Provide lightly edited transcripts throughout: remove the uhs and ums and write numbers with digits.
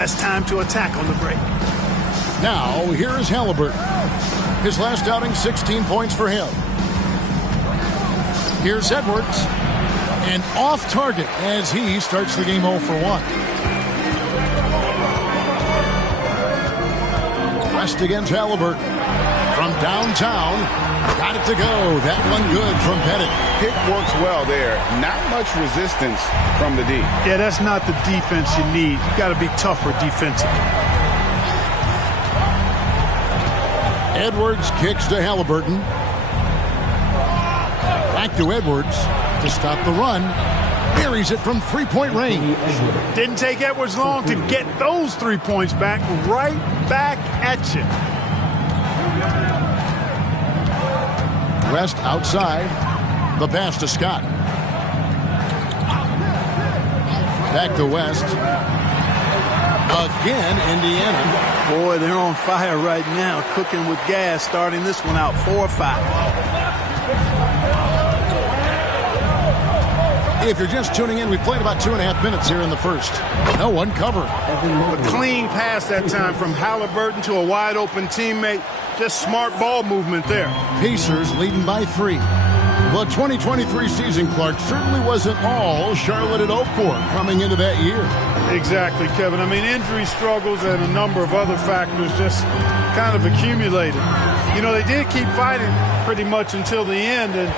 That's time to attack on the break. Now, here is Halliburton. His last outing, 16 points for him. Here's Edwards. And off target as he starts the game 0 for 1. West against Halliburton. From downtown, got it to go. That one good from Pettit. Pick works well there. Not much resistance from the D. Yeah, that's not the defense you need. You got to be tougher defensively. Edwards kicks to Halliburton. Back to Edwards to stop the run. Buries it from three-point range. Didn't take Edwards long to get those 3 points back. Right back at you. West outside. The pass to Scott. Back to West. Again, Indiana. Boy, they're on fire right now. Cooking with gas, starting this one out 4-5. If you're just tuning in, we played about 2.5 minutes here in the first. No one covered. A clean pass that time from Halliburton to a wide-open teammate. Just smart ball movement there. Pacers leading by 3. The 2023 season, Clark, certainly wasn't all Charlotte and Oakport coming into that year. Exactly, Kevin. I mean, injury struggles and a number of other factors just kind of accumulated. You know, they did keep fighting pretty much until the end, and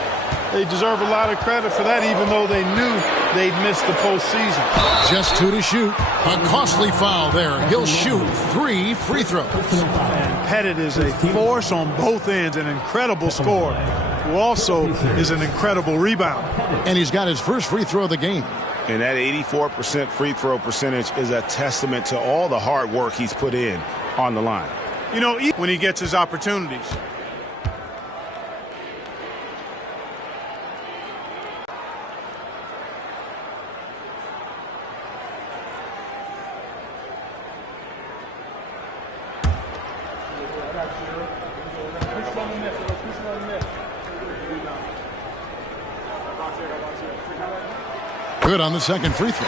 they deserve a lot of credit for that, even though they knew they'd missed the postseason. Just 2 to shoot. A costly foul there. He'll shoot 3 free throws. And Pettit is a force on both ends, an incredible scorer, who also is an incredible rebounder. And he's got his first free throw of the game. And that 84% free throw percentage is a testament to all the hard work he's put in on the line. You know, when he gets his opportunities. Good on the second free throw.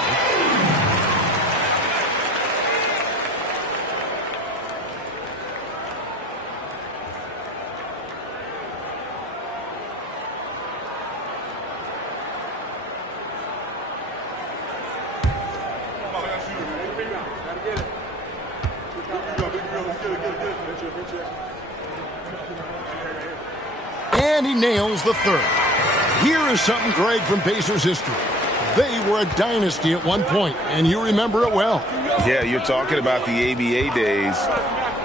And he nails the third. Here is something, Greg, from Pacers history. They were a dynasty at one point, and you remember it well. Yeah, you're talking about the ABA days,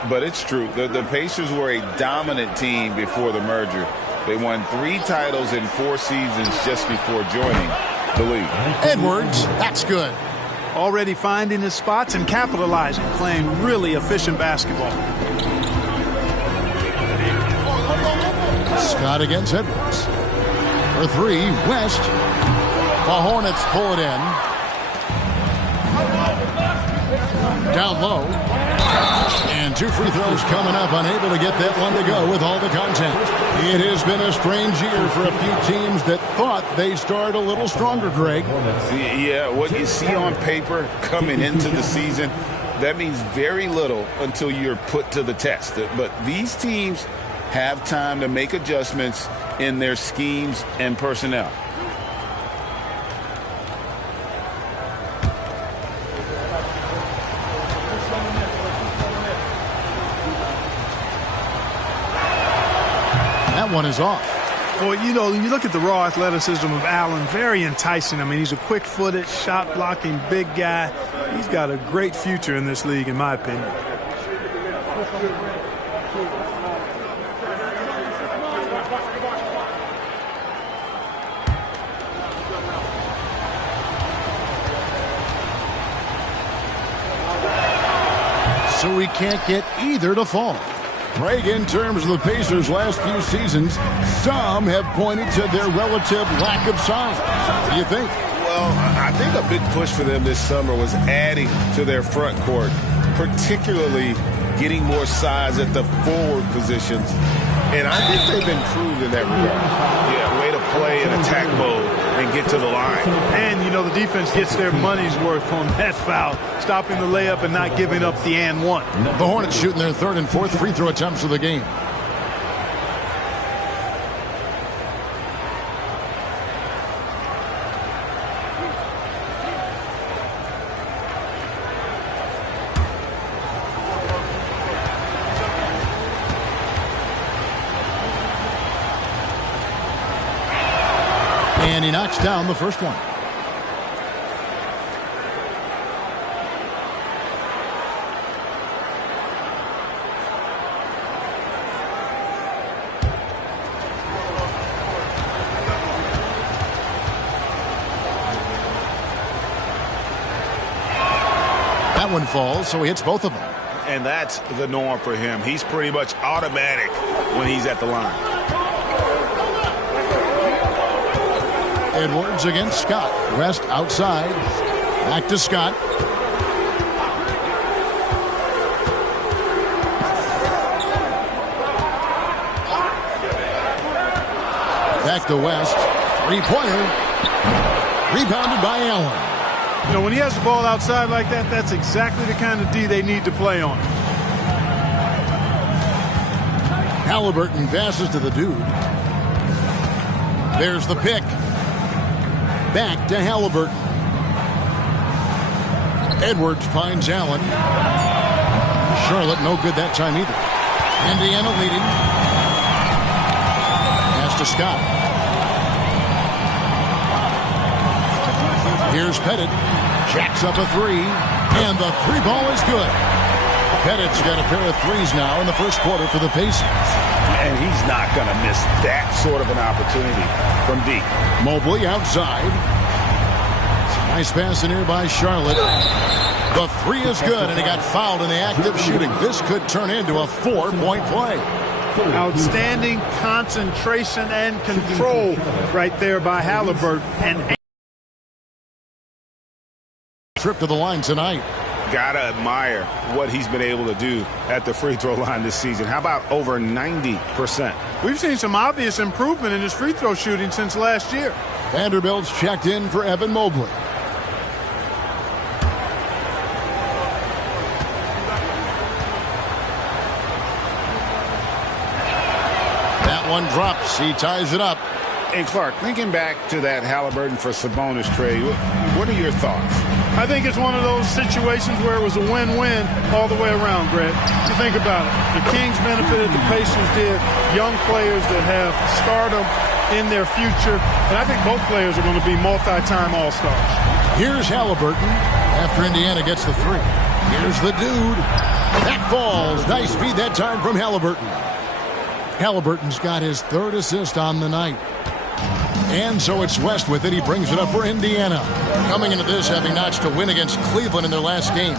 but it's true. The Pacers were a dominant team before the merger. They won 3 titles in 4 seasons just before joining the league. Edwards, that's good. Already finding his spots and capitalizing, playing really efficient basketball. Scott against Edwards. For 3, West. The Hornets pull it in. Down low. And 2 free throws coming up, unable to get that one to go with all the content. It has been a strange year for a few teams that thought they started a little stronger, Greg. Yeah, what you see on paper coming into the season, that means very little until you're put to the test. But these teams have time to make adjustments in their schemes and personnel. That one is off. Well, you know, when you look at the raw athleticism of Allen, very enticing. I mean, he's a quick-footed, shot-blocking big guy. He's got a great future in this league, in my opinion. So we can't get either to fall. Greg, in terms of the Pacers' last few seasons, some have pointed to their relative lack of size. What do you think? Well, I think a big push for them this summer was adding to their front court, particularly getting more size at the forward positions. And I think they've improved in that regard. Yeah, way to play in attack mode and and get to the line. And, you know, the defense gets their money's worth on that foul, stopping the layup and not giving up the and one. The Hornets shooting their third and fourth free throw attempts of the game. And he knocks down the first one. That one falls, so he hits both of them. And that's the norm for him. He's pretty much automatic when he's at the line. Edwards against Scott. West outside. Back to Scott. Back to West. Three-pointer. Rebounded by Allen. You know, when he has the ball outside like that, that's exactly the kind of D they need to play on. Halliburton passes to the dude. There's the pick. Back to Halliburton. Edwards finds Allen. Charlotte no good that time either. Indiana leading. Pass to Scott. Here's Pettit. Jacks up a three. And the three ball is good. Pettit's got a pair of threes now in the first quarter for the Pacers. And he's not going to miss that sort of an opportunity from deep. Mobley outside. It's a nice pass in here by Charlotte. The three is good, and he got fouled in the act of shooting. This could turn into a 4-point play. Outstanding concentration and control right there by Halliburton. And trip to the line tonight. Gotta admire what he's been able to do at the free throw line this season. How about over 90%? We've seen some obvious improvement in his free throw shooting since last year. Vanderbilt's checked in for Evan Mobley. That one drops. He ties it up. And Clark, thinking back to that Halliburton for Sabonis trade, what are your thoughts? I think it's one of those situations where it was a win-win all the way around, Greg. You think about it. The Kings benefited, the Pacers did. Young players that have stardom in their future. And I think both players are going to be multi-time All-Stars. Here's Halliburton after Indiana gets the three. Here's the dude. That falls. Nice feed that time from Halliburton. Halliburton's got his third assist on the night. And so it's West with it. He brings it up for Indiana. Coming into this, having notched a win against Cleveland in their last game.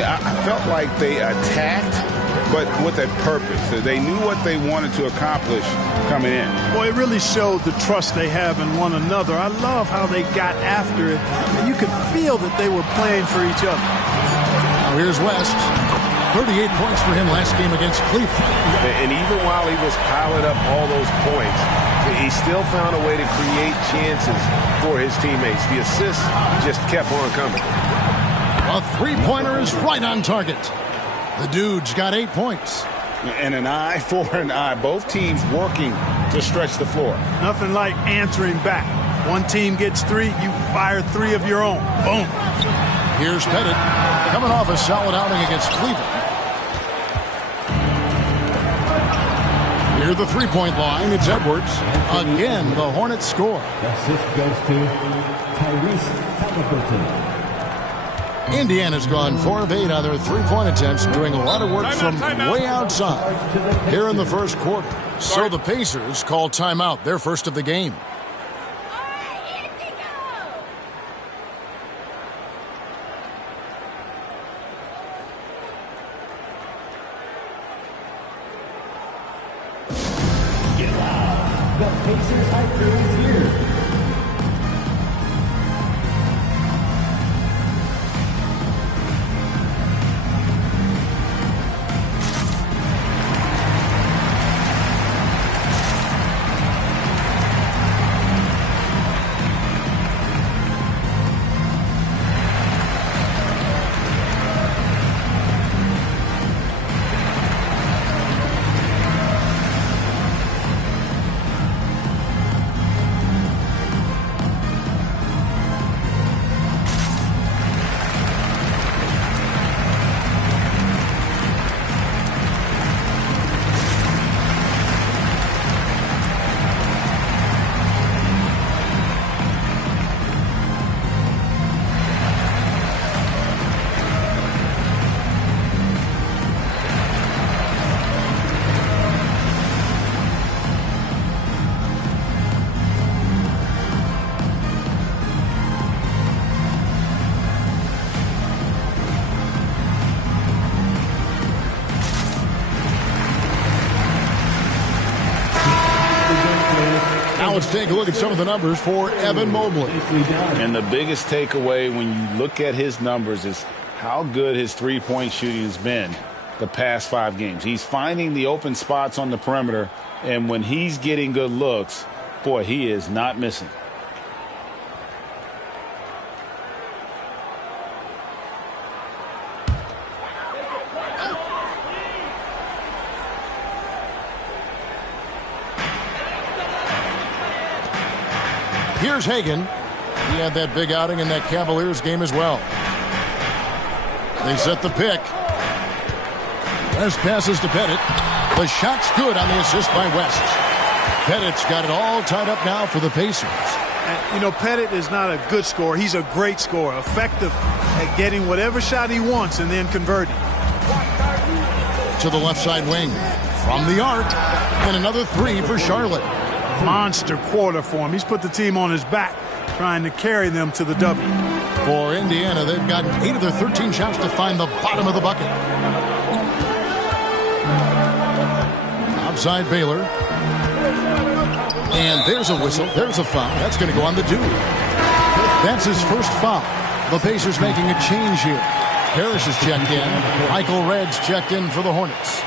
Yeah, I felt like they attacked, but with a purpose. They knew what they wanted to accomplish coming in. Boy, it really showed the trust they have in one another. I love how they got after it. And you could feel that they were playing for each other. Now here's West. 38 points for him last game against Cleveland. And even while he was piling up all those points, he still found a way to create chances for his teammates. The assists just kept on coming. A three-pointer is right on target. The dude's got 8 points. And an eye for an eye. Both teams working to stretch the floor. Nothing like answering back. One team gets three, you fire three of your own. Boom. Here's Pettit coming off a solid outing against Cleveland. Near the three-point line, it's Edwards. Again, the Hornets score. The assist goes to Tyrese Halliburton. Indiana's gone 4 of 8 on their three-point attempts, doing a lot of work from way outside here in the first quarter. So the Pacers call timeout, their first of the game. The Pacers hype crew is here. Let's take a look at some of the numbers for Evan Mobley. And the biggest takeaway when you look at his numbers is how good his three-point shooting has been the past 5 games. He's finding the open spots on the perimeter, and when he's getting good looks, boy, he is not missing. Here's Hagan. He had that big outing in that Cavaliers game as well. They set the pick. West passes to Pettit. The shot's good on the assist by West. Pettit's got it all tied up now for the Pacers. And, you know, Pettit is not a good scorer. He's a great scorer, effective at getting whatever shot he wants and then converting. To the left side wing. From the arc. And another 3 for Charlotte. Monster quarter for him. He's put the team on his back, trying to carry them to the W. For Indiana, they've gotten 8 of their 13 shots to find the bottom of the bucket. Outside Baylor. And there's a whistle. There's a foul. That's going to go on the dude. That's his first foul. The Pacers making a change here. Parrish is checked in. Michael Redd's checked in for the Hornets.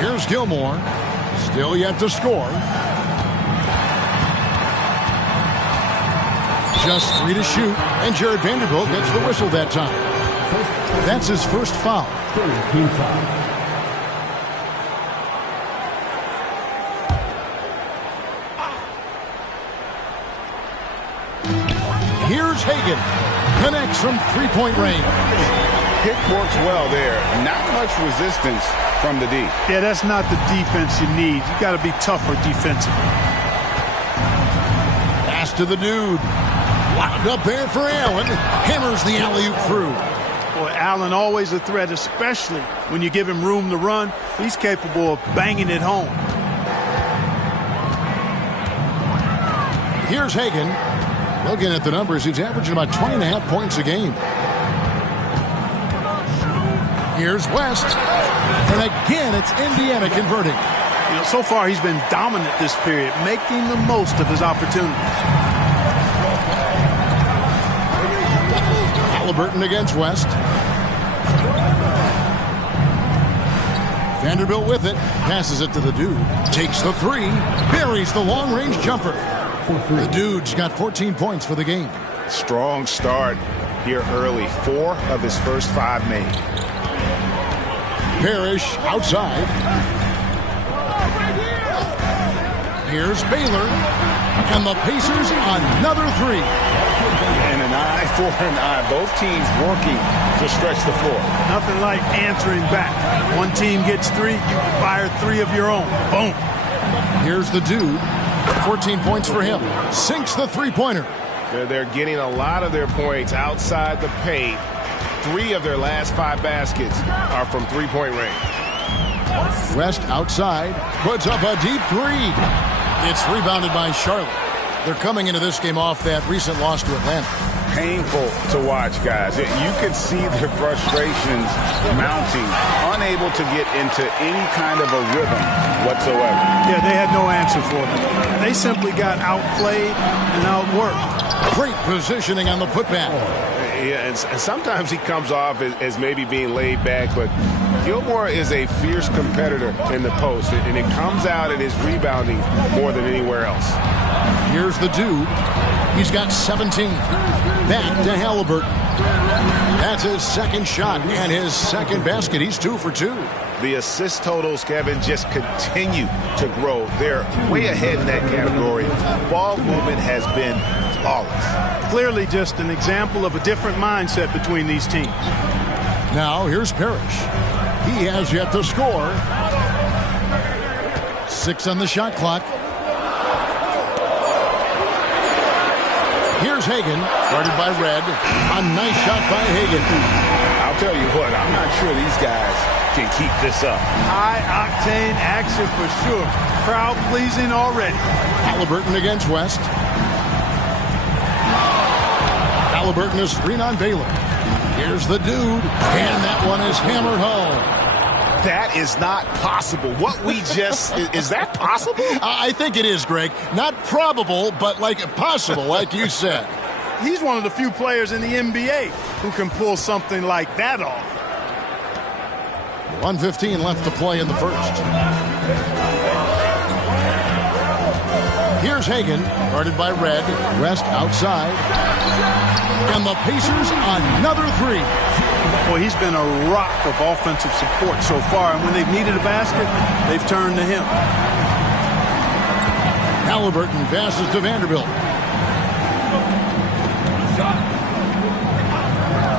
Here's Gilmore. Still yet to score. Just 3 to shoot. And Jared Vanderbilt gets the whistle that time. That's his first foul. Here's Hagan. Connects from 3-point range. Pick works well there. Not much resistance from the D. Yeah, that's not the defense you need. You got to be tougher defensively. Pass to the dude. Wound up there for Allen. Hammers the alley-oop through. Boy, Allen always a threat, especially when you give him room to run. He's capable of banging it home. Here's Hagan. Looking at the numbers, he's averaging about 20.5 points a game. Here's West. And again, it's Indiana converting. You know, so far he's been dominant this period, making the most of his opportunities. Halliburton against West. Vanderbilt with it. Passes it to the dude. Takes the 3. Buries the long-range jumper. The dude's got 14 points for the game. Strong start here early. 4 of his first 5 made. Parrish outside. Here's Baylor. And the Pacers another 3. And an eye for an eye. Both teams working to stretch the floor. Nothing like answering back. One team gets 3, you can fire 3 of your own. Boom. Here's the dude. 14 points for him. Sinks the 3-pointer. They're getting a lot of their points outside the paint. 3 of their last 5 baskets are from 3-point range. West outside. Puts up a deep 3. It's rebounded by Charlotte. They're coming into this game off that recent loss to Atlanta. Painful to watch, guys. You can see their frustrations mounting, unable to get into any kind of a rhythm whatsoever. Yeah, they had no answer for them. They simply got outplayed and outworked. Great positioning on the putback. Yeah, and sometimes he comes off as maybe being laid back, but Gilmore is a fierce competitor in the post, and it comes out in his rebounding more than anywhere else. Here's the dude. He's got 17. Back to Halliburton. That's his second shot and his second basket. He's 2 for 2. The assist totals, Kevin, just continue to grow. They're way ahead in that category. Ball movement has been flawless. Clearly just an example of a different mindset between these teams. Now here's Parrish. He has yet to score. 6 on the shot clock. Here's Hagan, guarded by Red. A nice shot by Hagan. I'll tell you what, I'm not sure these guys can keep this up. High-octane action for sure. Crowd-pleasing already. Halliburton against West. Halliburton is screen on Baylor. Here's the dude, and that one is hammered home. That is not possible. What we just... is that possible? I think it is, Greg. Not probable, but like possible, like you said. He's one of the few players in the NBA who can pull something like that off. 1:15 left to play in the first. Here's Hagan, guarded by Red. West outside. And the Pacers another three. Well, he's been a rock of offensive support so far, and when they've needed a basket, they've turned to him. Halliburton passes to Vanderbilt.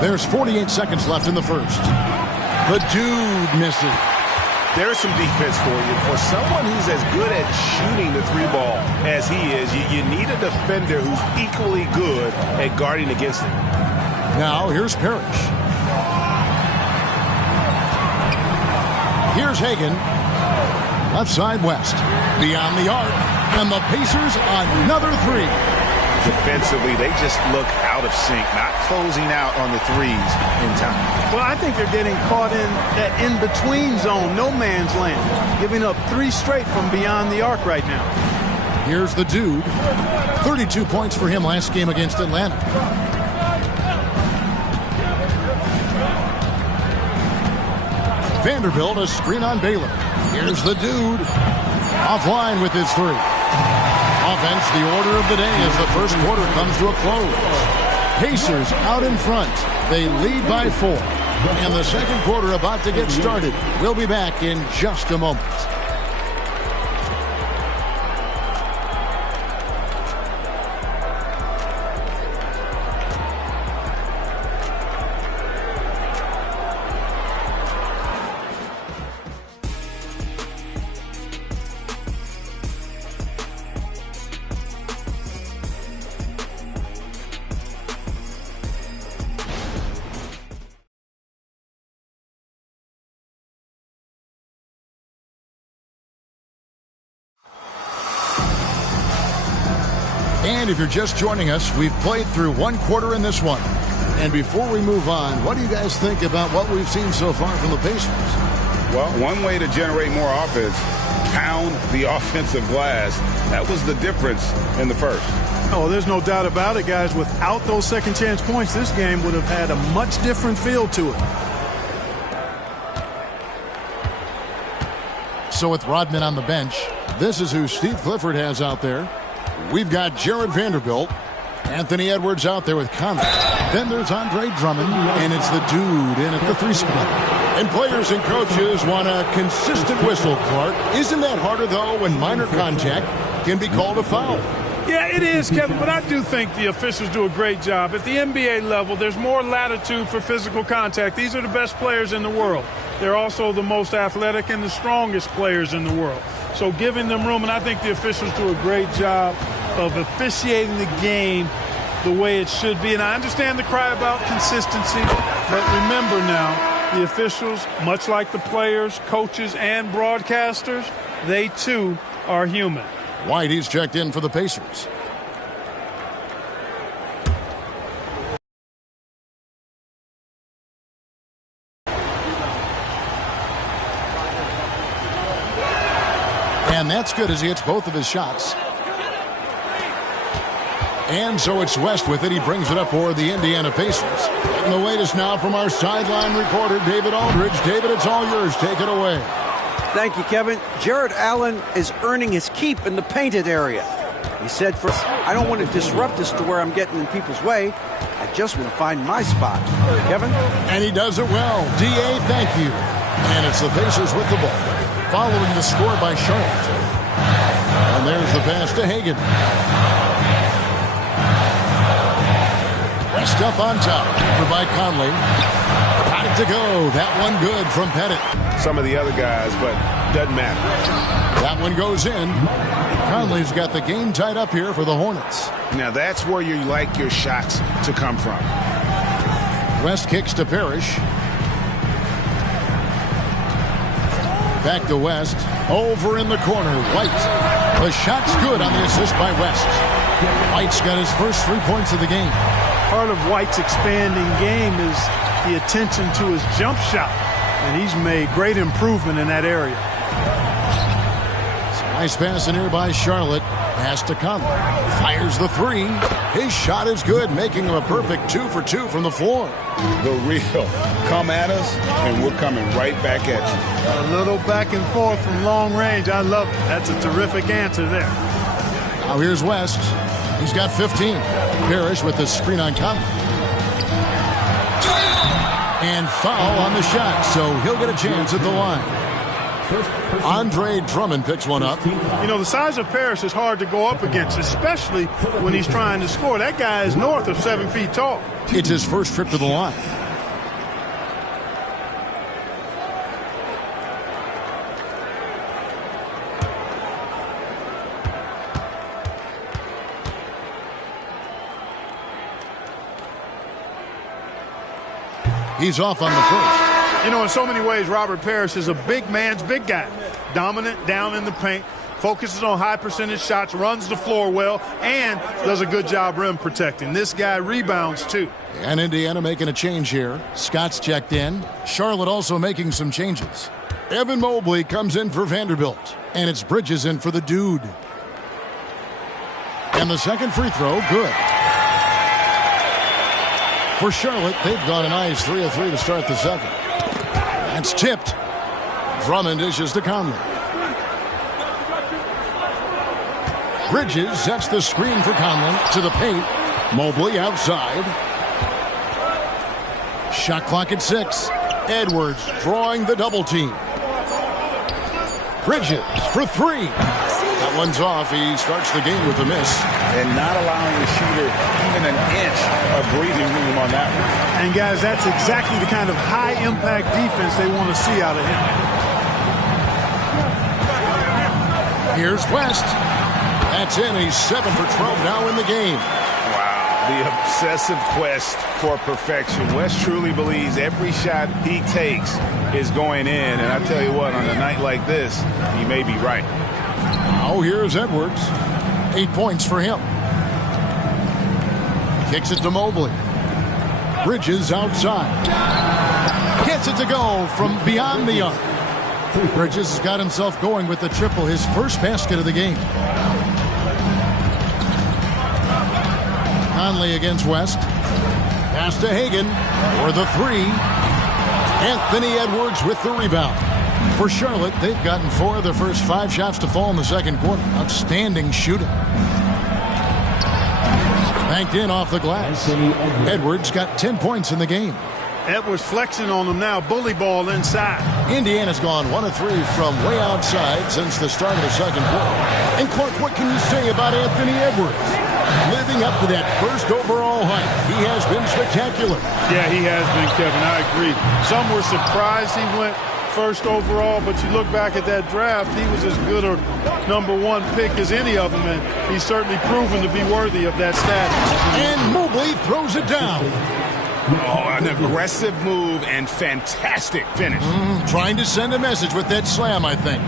There's 48 seconds left in the first. The dude misses. There's some defense for you. For someone who's as good at shooting the three ball as he is, you need a defender who's equally good at guarding against him. Now, here's Parrish. Here's Hagan. Left side West. Beyond the arc. And the Pacers another three. Defensively, they just look out of sync, not closing out on the threes in time. Well, I think they're getting caught in that in-between zone, no man's land, giving up three straight from beyond the arc right now. Here's the dude. 32 points for him last game against Atlanta. Vanderbilt, a screen on Baylor. Here's the dude. Offline with his three. Offense, the order of the day as the first quarter comes to a close. Pacers out in front. They lead by 4. And the second quarter about to get started. We'll be back in just a moment. And if you're just joining us, we've played through one quarter in this one. And before we move on, what do you guys think about what we've seen so far from the Pacers? Well, one way to generate more offense, pound the offensive glass. That was the difference in the first. Oh, there's no doubt about it, guys. Without those second chance points, this game would have had a much different feel to it. So with Rodman on the bench, this is who Steve Clifford has out there. We've got Jared Vanderbilt. Anthony Edwards out there with Conley. Then there's Andre Drummond, and it's the dude in at the 3 spot. And players and coaches want a consistent whistle, Clark. Isn't that harder, though, when minor contact can be called a foul? Yeah, it is, Kevin, but I do think the officials do a great job. At the NBA level, there's more latitude for physical contact. These are the best players in the world. They're also the most athletic and the strongest players in the world. So giving them room, and I think the officials do a great job of officiating the game the way it should be. And I understand the cry about consistency, but remember now, the officials, much like the players, coaches, and broadcasters, they too are human. White, he's checked in for the Pacers. And that's good as he hits both of his shots. And so it's West with it. He brings it up for the Indiana Pacers. And the latest now from our sideline reporter, David Aldridge. David, it's all yours. Take it away. Thank you, Kevin. Jared Allen is earning his keep in the painted area. He said, first, I don't want to disrupt this to where I'm getting in people's way. I just want to find my spot. Kevin? And he does it well. D.A., thank you. And it's the Pacers with the ball, following the score by Charlotte. And there's the pass to Hagan. West up on top, over by Conley. Got it to go. That one good from Pettit. Some of the other guys, but doesn't matter. That one goes in. Conley's got the game tied up here for the Hornets. Now that's where you like your shots to come from. West kicks to Parrish. Back to West. Over in the corner, White. The shot's good on the assist by West. White's got his first 3 points of the game. Part of White's expanding game is the attention to his jump shot, and he's made great improvement in that area. Nice pass in here by Charlotte. Pass to Conley. Fires the three. His shot is good, making him a perfect 2 for 2 from the floor. The real. Come at us, and we're coming right back at you. A little back and forth from long range. I love it. That's a terrific answer there. Now here's West. He's got 15. Parrish with the screen on Conley. And foul on the shot, so he'll get a chance at the line. Andre Drummond picks one up. You know, the size of Parrish is hard to go up against, especially when he's trying to score. That guy is north of 7 feet tall. It's his first trip to the line. He's off on the first. You know, in so many ways, Robert Parrish is a big man's big guy. Dominant down in the paint, focuses on high percentage shots, runs the floor well, and does a good job rim protecting. This guy rebounds, too. And Indiana making a change here. Scott's checked in. Charlotte also making some changes. Evan Mobley comes in for Vanderbilt. And it's Bridges in for the Dude. And the second free throw, good. For Charlotte, they've got a nice 3 of 3 to start the second. That's tipped. Drummond dishes to Conley. Bridges sets the screen for Conley to the paint. Mobley outside. Shot clock at 6. Edwards drawing the double team. Bridges for 3. That one's off. He starts the game with a miss. And not allowing the shooter even an inch of breathing room on that one. And, guys, that's exactly the kind of high-impact defense they want to see out of him. Here's West. That's in. He's 7 for 12 now in the game. Wow, the obsessive quest for perfection. West truly believes every shot he takes is going in. And I tell you what, on a night like this, he may be right. Now here's Edwards. 8 points for him. Kicks it to Mobley. Bridges outside. Gets it to go from beyond the arc. Bridges has got himself going with the triple, his first basket of the game. Conley against West. Pass to Hagan for the 3. Anthony Edwards with the rebound. For Charlotte, they've gotten 4 of their first 5 shots to fall in the second quarter. Outstanding shooting. Banked in off the glass. Edwards got 10 points in the game. Edwards flexing on them now. Bully ball inside. Indiana's gone 1 of 3 from way outside since the start of the second quarter. And Clark, what can you say about Anthony Edwards? Living up to that first overall hype. He has been spectacular. Yeah, he has been, Kevin. I agree. Some were surprised he went first overall, but you look back at that draft, he was as good a #1 pick as any of them, and he's certainly proven to be worthy of that status. And Mobley throws it down. Oh, an aggressive move and fantastic finish. Trying to send a message with that slam, I think.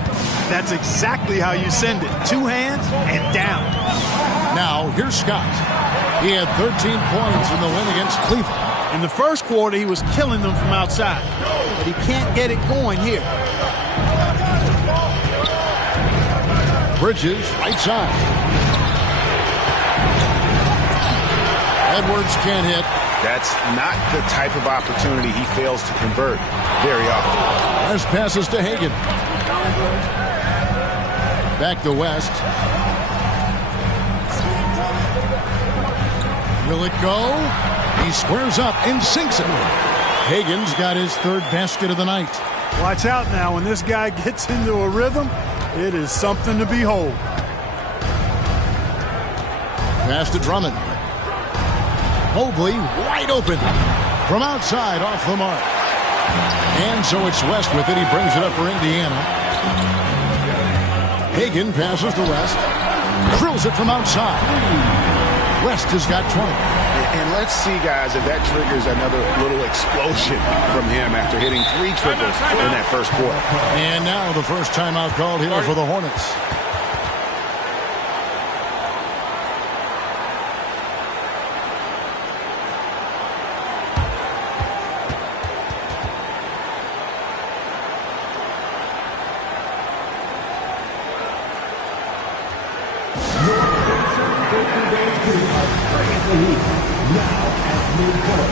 That's exactly how you send it. 2 hands and down. Now, here's Scott. He had 13 points in the win against Cleveland. In the first quarter, he was killing them from outside, but he can't get it going here. Bridges, right side. Edwards can't hit. That's not the type of opportunity he fails to convert very often. Last passes to Hagan. Back to West. Will it go? He squares up and sinks it. Hagan's got his 3rd basket of the night. Watch out now. When this guy gets into a rhythm, it is something to behold. Pass to Drummond. Mobley wide open. From outside off the mark. And so it's West with it. He brings it up for Indiana. Hagan passes to West. Drills it from outside. West has got 20. And let's see, guys, if that triggers another little explosion from him after hitting 3 triples in that first quarter. And now the first timeout called here for the Hornets. bringing the heat. Now at midcourt.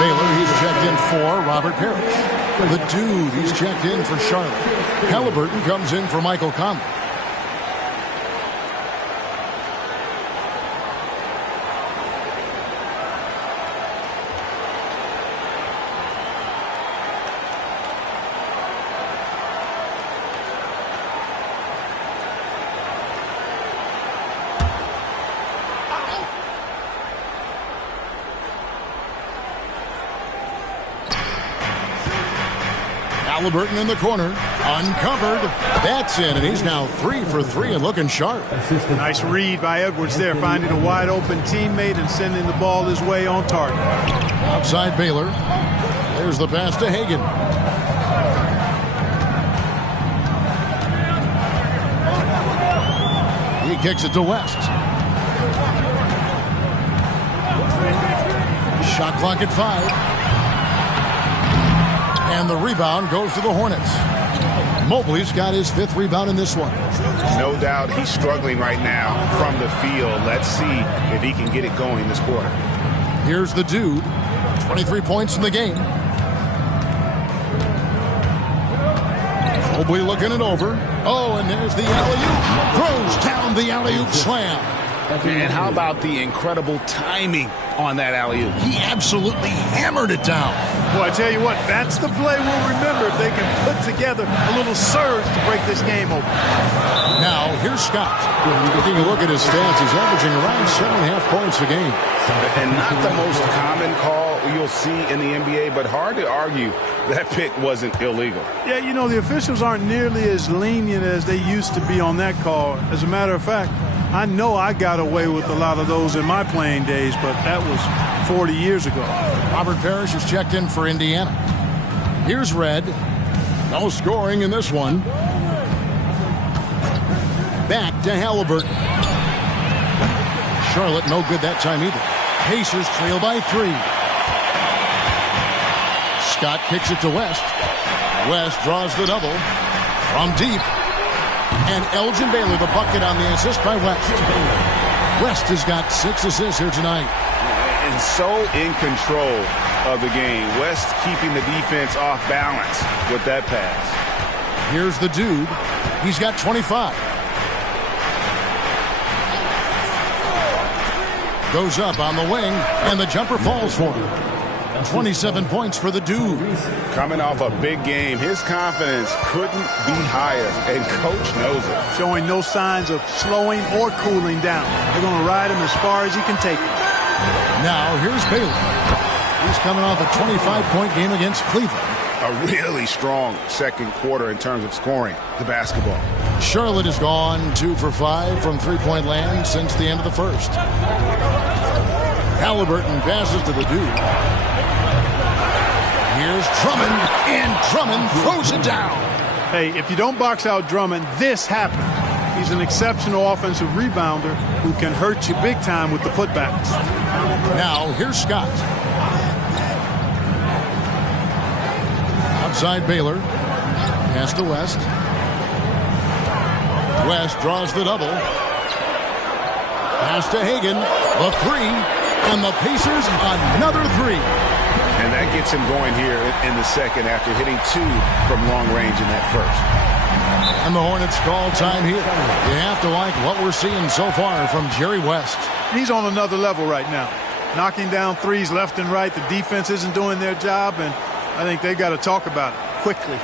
Baylor, he's checked in for Robert Parrish. The Dude, he's checked in for Charlotte. Halliburton comes in for Michael Conley. Halliburton in the corner, uncovered. That's in, and he's now 3 for 3 and looking sharp. Nice read by Edwards there, finding a wide open teammate and sending the ball his way on target. Outside Baylor. There's the pass to Hagan. He kicks it to West. Shot clock at 5. And the rebound goes to the Hornets. Mobley's got his 5th rebound in this one. No doubt he's struggling right now from the field. Let's see if he can get it going this quarter. Here's the Dude. 23 points in the game. Mobley looking it over. Oh, and there's the alley-oop. Throws down the alley-oop slam. And how about the incredible timing on that alley-oop? He absolutely hammered it down. Boy, I tell you what, that's the play we'll remember if they can put together a little surge to break this game open. Now, here's Scott. Taking a look at his stats, he's averaging around 7.5 points a game. And not the most common call you'll see in the NBA, but hard to argue that pick wasn't illegal. Yeah, you know, the officials aren't nearly as lenient as they used to be on that call. As a matter of fact, I know I got away with a lot of those in my playing days, but that was 40 years ago. Robert Parrish is checked in for Indiana. Here's Red. No scoring in this one. Back to Halliburton. Charlotte no good that time either. Pacers trail by 3. Scott kicks it to West. West draws the double from deep. And Elgin Baylor, the bucket on the assist by West. West has got 6 assists here tonight. And so in control of the game. West keeping the defense off balance with that pass. Here's the Dude. He's got 25. Goes up on the wing, and the jumper falls for him. 27 points for the Dude. Coming off a big game, his confidence couldn't be higher, and coach knows it. Showing no signs of slowing or cooling down. They're going to ride him as far as he can take him. Now here's Baylor. He's coming off a 25-point game against Cleveland. A really strong second quarter in terms of scoring the basketball. Charlotte has gone 2 for 5 from three-point land since the end of the first. Halliburton passes to the Dude. Here's Drummond, and Drummond throws it down. Hey, if you don't box out Drummond, this happened. He's an exceptional offensive rebounder who can hurt you big time with the putbacks. Now, here's Scott. Outside Baylor. Pass to West. West draws the double. Pass to Hagan. The 3. And the Pacers another 3. And that gets him going here in the second after hitting 2 from long range in that first. And the Hornets call time here. You have to wind like what we're seeing so far from Jerry West? He's on another level right now. Knocking down threes left and right. The defense isn't doing their job, and I think they got to talk about it quickly.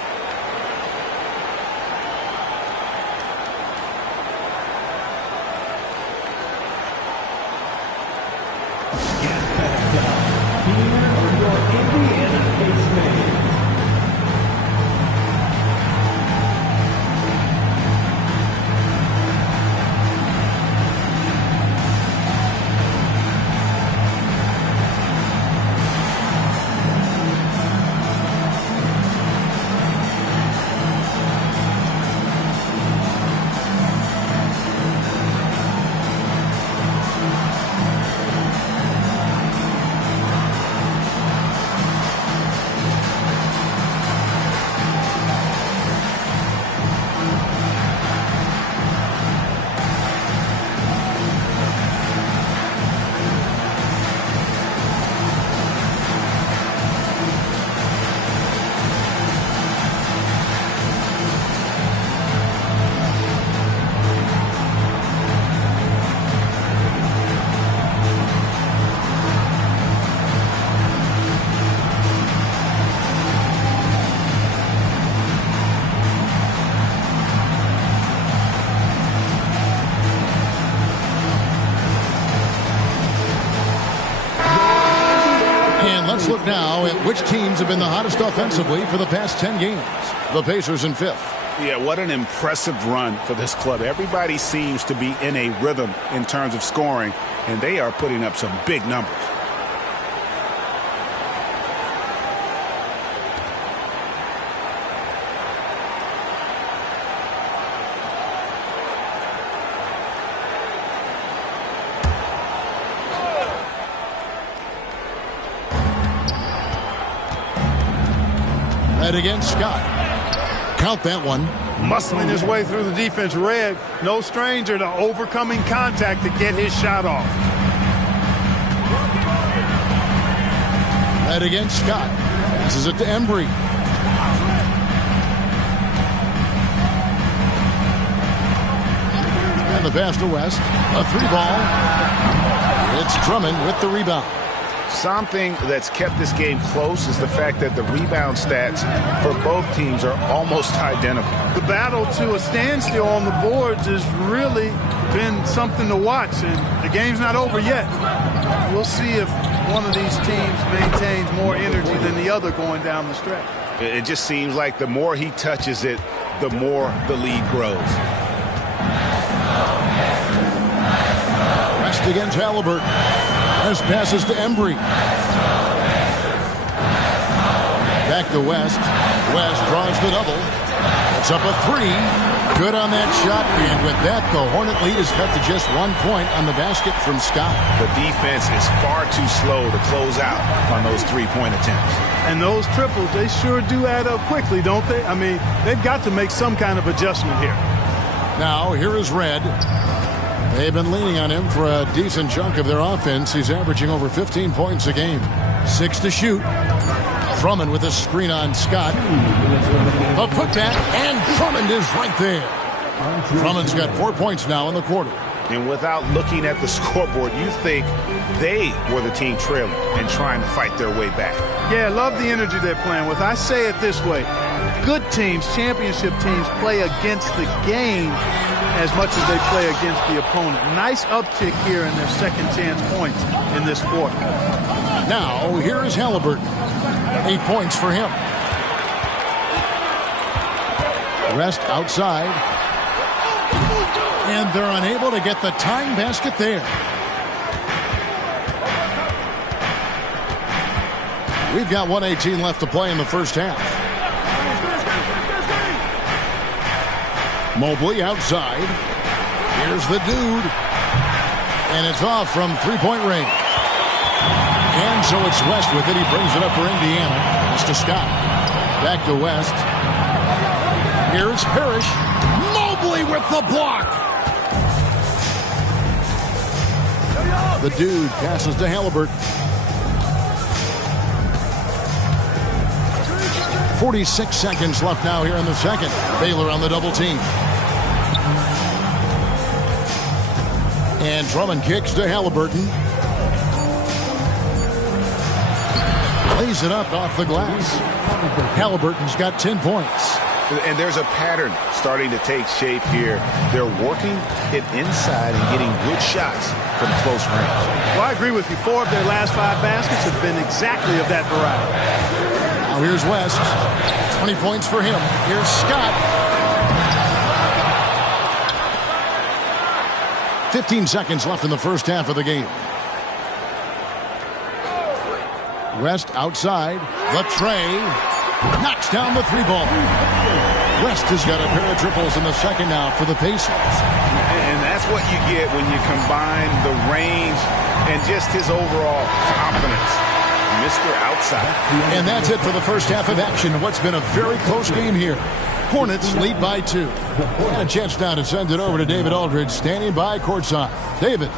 Let's look now at which teams have been the hottest offensively for the past 10 games. The Pacers in 5th. Yeah, what an impressive run for this club. Everybody seems to be in a rhythm in terms of scoring, and they are putting up some big numbers. Against Scott. Count that one. Muscling his way through the defense. Red, no stranger to overcoming contact to get his shot off. Red against Scott. Passes it to Embry. And the pass to West. A 3-ball. It's Drummond with the rebound. Something that's kept this game close is the fact that the rebound stats for both teams are almost identical. The battle to a standstill on the boards has really been something to watch, and the game's not over yet. We'll see if one of these teams maintains more energy than the other going down the stretch. It just seems like the more he touches it, the more the lead grows. West against Halliburton. As passes to Embry. Back to West. West draws the double. It's up a 3. Good on that shot. And with that, the Hornet lead is cut to just 1 point on the basket from Scott. The defense is far too slow to close out on those 3-point attempts. And those triples, they sure do add up quickly, don't they? I mean, they've got to make some kind of adjustment here. Now, here is Red. They've been leaning on him for a decent chunk of their offense. He's averaging over 15 points a game. 6 to shoot. Drummond with a screen on Scott. A putback, and Drummond is right there. Drummond's got 4 points now in the quarter. And without looking at the scoreboard, you think they were the team trailing and trying to fight their way back. Yeah, love the energy they're playing with. I say it this way. Good teams, championship teams, play against the game as much as they play against the opponent. Nice uptick here in their second chance points in this quarter. Now, here is Halliburton. 8 points for him. Rest outside. And they're unable to get the tying basket there. We've got 1:18 left to play in the first half. Mobley outside. Here's the dude. And it's off from three-point range. And so it's West with it. He brings it up for Indiana. Pass to Scott. Back to West. Here's Parrish. Mobley with the block. The dude passes to Halliburton. 46 seconds left now here in the second. Baylor on the double team. And Drummond kicks to Halliburton. Lays it up off the glass. Halliburton's got 10 points. And there's a pattern starting to take shape here. They're working it inside and getting good shots from close range. Well, I agree with you. 4 of their last 5 baskets have been exactly of that variety. Now here's West. 20 points for him. Here's Scott. 15 seconds left in the first half of the game. West outside. The tray. Knocks down the 3-ball. West has got a pair of triples in the second now for the Pacers. And that's what you get when you combine the range and just his overall confidence. Mr. Outside. And that's it for the first half of action. What's been a very close game here. Hornets lead by 2. And a chance now to send it over to David Aldridge, standing by courtside. David.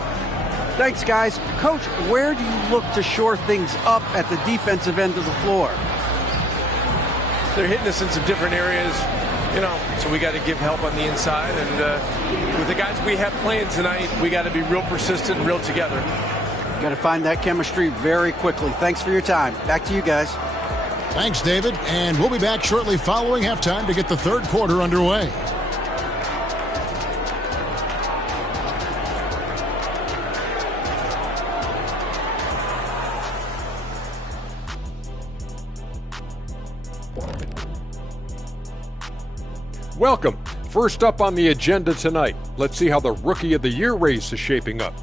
Thanks, guys. Coach, where do you look to shore things up at the defensive end of the floor? They're hitting us in some different areas, so we got to give help on the inside. And with the guys we have playing tonight, we got to be real persistent and real together. Got to find that chemistry very quickly. Thanks for your time. Back to you guys. Thanks, David. And we'll be back shortly following halftime to get the third quarter underway. Welcome. First up on the agenda tonight, let's see how the Rookie of the Year race is shaping up.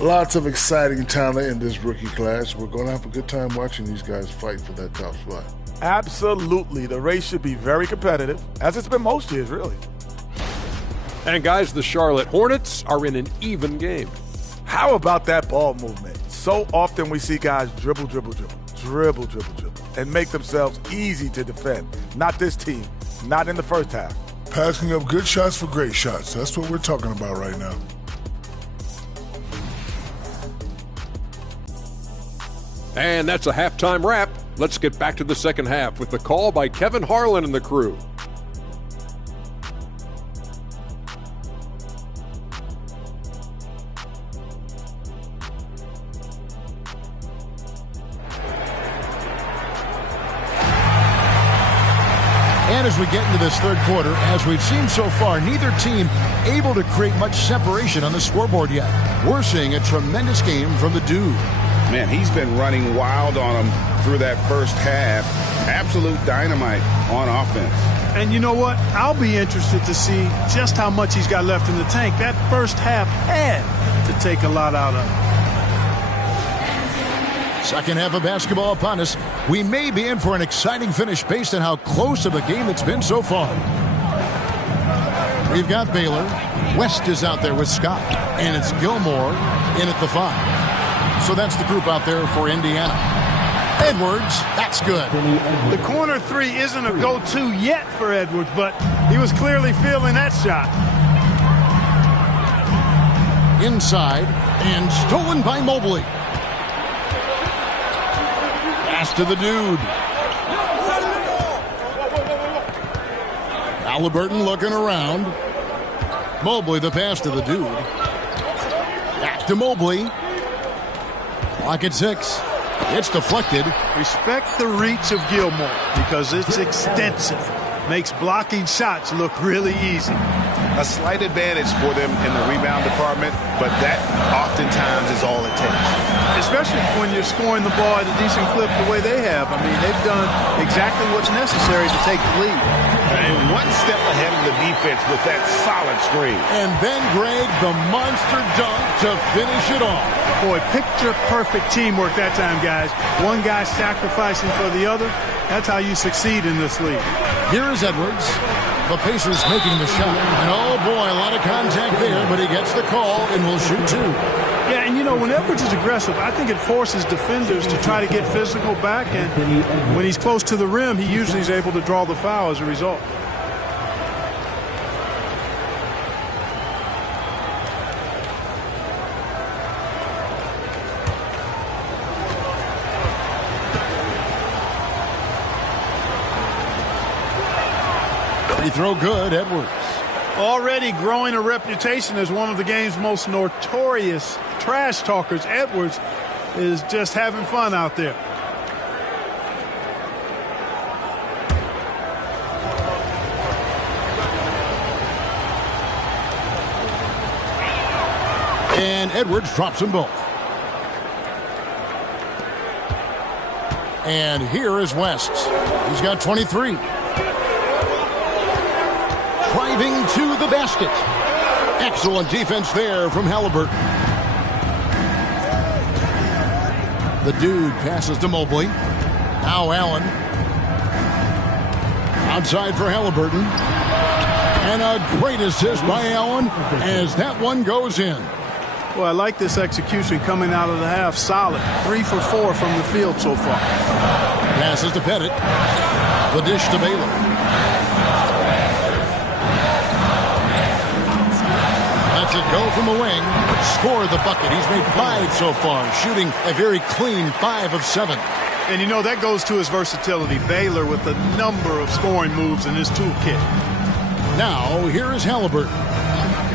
Lots of exciting talent in this rookie class. We're going to have a good time watching these guys fight for that top spot. Absolutely. The race should be very competitive, as it's been most years, really. And guys, the Charlotte Hornets are in an even game. How about that ball movement? So often we see guys dribble, and make themselves easy to defend. Not this team. Not in the first half. Passing up good shots for great shots. That's what we're talking about right now. And that's a halftime wrap. Let's get back to the second half with the call by Kevin Harlan and the crew. And as we get into this third quarter, as we've seen so far, neither team able to create much separation on the scoreboard yet. We're seeing a tremendous game from the dude. Man, he's been running wild on them through that first half. Absolute dynamite on offense. And you know what? I'll be interested to see just how much he's got left in the tank. That first half had to take a lot out of him. Second half of basketball upon us. We may be in for an exciting finish based on how close of a game it's been so far. We've got Baylor. West is out there with Scott. And it's Gilmore in at the 5. So that's the group out there for Indiana. Edwards, that's good. The corner 3 isn't a go-to yet for Edwards, but he was clearly feeling that shot. Inside, and stolen by Mobley. Pass to the dude. Halliburton looking around. Mobley, the pass to the dude. Back to Mobley. Clock at 6. It's deflected. Respect the reach of Gilmore because it's extensive. Makes blocking shots look really easy. A slight advantage for them in the rebound department, but that oftentimes is all it takes. Especially when you're scoring the ball at a decent clip the way they have. I mean, they've done exactly what's necessary to take the lead. And one step ahead of the defense with that solid screen. And then Greg, the monster dunk to finish it off. Boy, picture-perfect teamwork that time, guys. One guy sacrificing for the other. That's how you succeed in this league. Here is Edwards. The Pacers making the shot. And oh boy, a lot of contact there, but he gets the call and will shoot 2. Yeah, and you know, when Edwards is aggressive, I think it forces defenders to try to get physical back. And when he's close to the rim, he usually is able to draw the foul as a result. Free throw good, Edwards. Already growing a reputation as one of the game's most notorious trash talkers, Edwards is just having fun out there. And Edwards drops them both. And here is West. He's got 23. Driving to the basket. Excellent defense there from Halliburton. The dude passes to Mobley. Now Allen. Outside for Halliburton. And a great assist by Allen as that one goes in. Well, I like this execution coming out of the half. Solid. 3 for 4 from the field so far. Passes to Pettit. The dish to Baylor. Lets it go from the wing. Score the bucket. He's made 5 so far, shooting a very clean 5 of 7. And you know, that goes to his versatility. Baylor with a number of scoring moves in his toolkit. Now, here is Halliburton.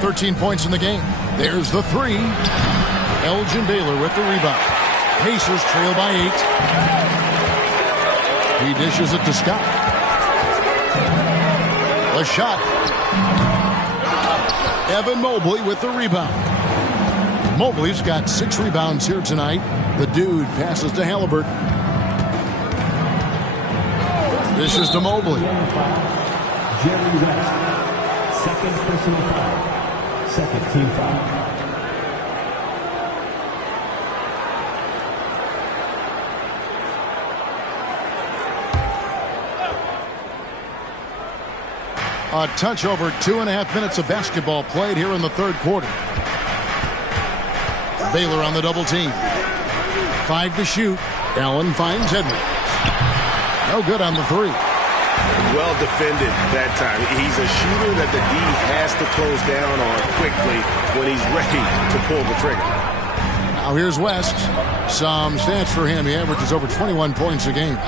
13 points in the game. There's the 3. Elgin Baylor with the rebound. Pacers trail by 8. He dishes it to Scott. The shot. Evan Mobley with the rebound. Mobley's got 6 rebounds here tonight. The dude passes to Halliburton. This is to Mobley. Jerry West. Second personal foul. Second team foul. A touch over 2.5 minutes of basketball played here in the third quarter. Baylor on the double team. 5 to shoot. Allen finds Edwards. No good on the 3. Well defended that time. He's a shooter that the D has to close down on quickly when he's ready to pull the trigger. Now here's West. Some stats for him. He averages over 21 points a game.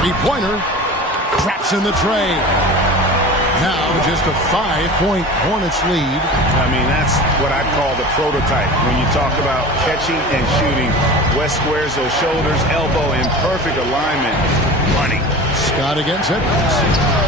3-pointer. Traps in the tray. Now just a 5-point Hornets lead. I mean, that's what I call the prototype. When you talk about catching and shooting, West squares those shoulders, elbow in perfect alignment. Money. Scott against Edwards.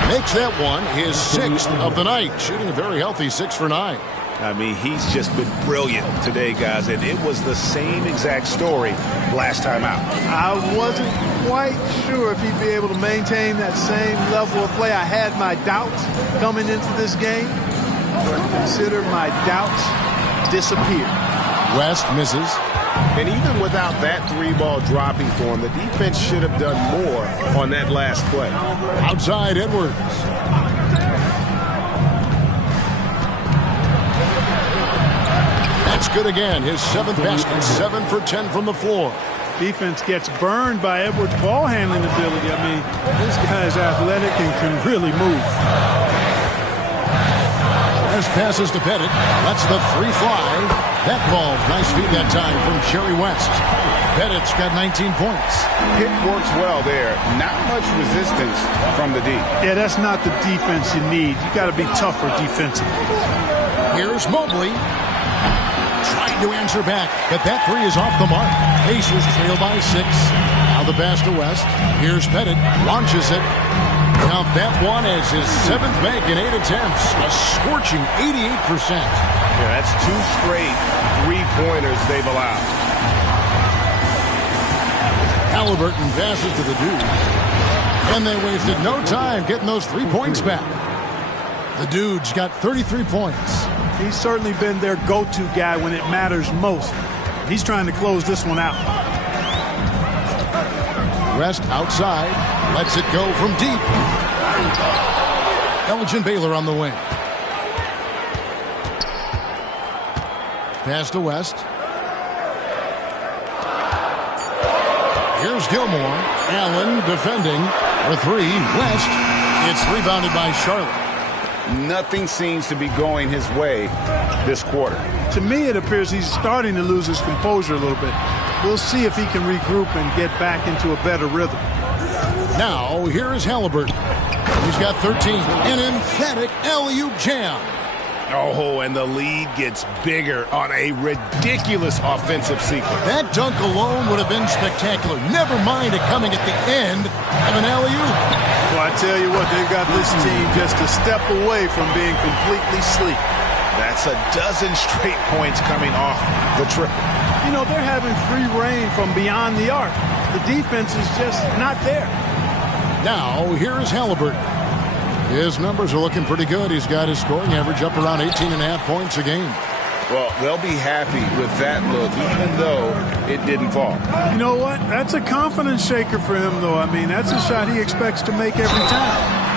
Makes that one his 6th of the night. Shooting a very healthy 6 for 9. I mean, he's just been brilliant today, guys. And it was the same exact story last time out. I wasn't quite sure if he'd be able to maintain that same level of play. I had my doubts coming into this game, but consider my doubts disappear. West misses. And even without that 3-ball dropping for him, the defense should have done more on that last play. Outside Edwards. That's good again. His 7th basket. 7 for 10 from the floor. Defense gets burned by Edwards' ball handling ability. I mean, this guy's athletic and can really move. There's passes to Pettit. Lets the 3 fly. That falls. Nice feed that time from Jerry West. Pettit's got 19 points. Pick works well there. Not much resistance from the D. Yeah, that's not the defense you need. You got to be tougher defensively. Here's Mobley. Trying to answer back, but that 3 is off the mark. Pacers trail by 6. Now the pass to West. Here's Pettit. Launches it. Now that one is his 7th make in 8 attempts. A scorching 88%. Yeah, that's 2 straight 3-pointers they've allowed. Halliburton passes to the dude. And they wasted no time getting those 3 points back. The dude's got 33 points. He's certainly been their go-to guy when it matters most. He's trying to close this one out. West outside. Lets it go from deep. Elgin Baylor on the wing. Pass to West. Here's Gilmore. Allen defending for 3. West. It's rebounded by Charlotte. Nothing seems to be going his way this quarter. To me, it appears he's starting to lose his composure a little bit. We'll see if he can regroup and get back into a better rhythm. Now, here is Halliburton. He's got 13. An emphatic alley-oop jam. Oh, and the lead gets bigger on a ridiculous offensive sequence. That dunk alone would have been spectacular. Never mind it coming at the end of an alley-oop. Well, I tell you what, they've got this team just a step away from being completely sleep. That's a dozen straight points coming off the triple. You know, they're having free reign from beyond the arc. The defense is just not there. Now, here is Halliburton. His numbers are looking pretty good. He's got his scoring average up around 18.5 points a game. Well, they'll be happy with that look, even though it didn't fall. You know what? That's a confidence shaker for him, though. I mean, that's a shot he expects to make every time.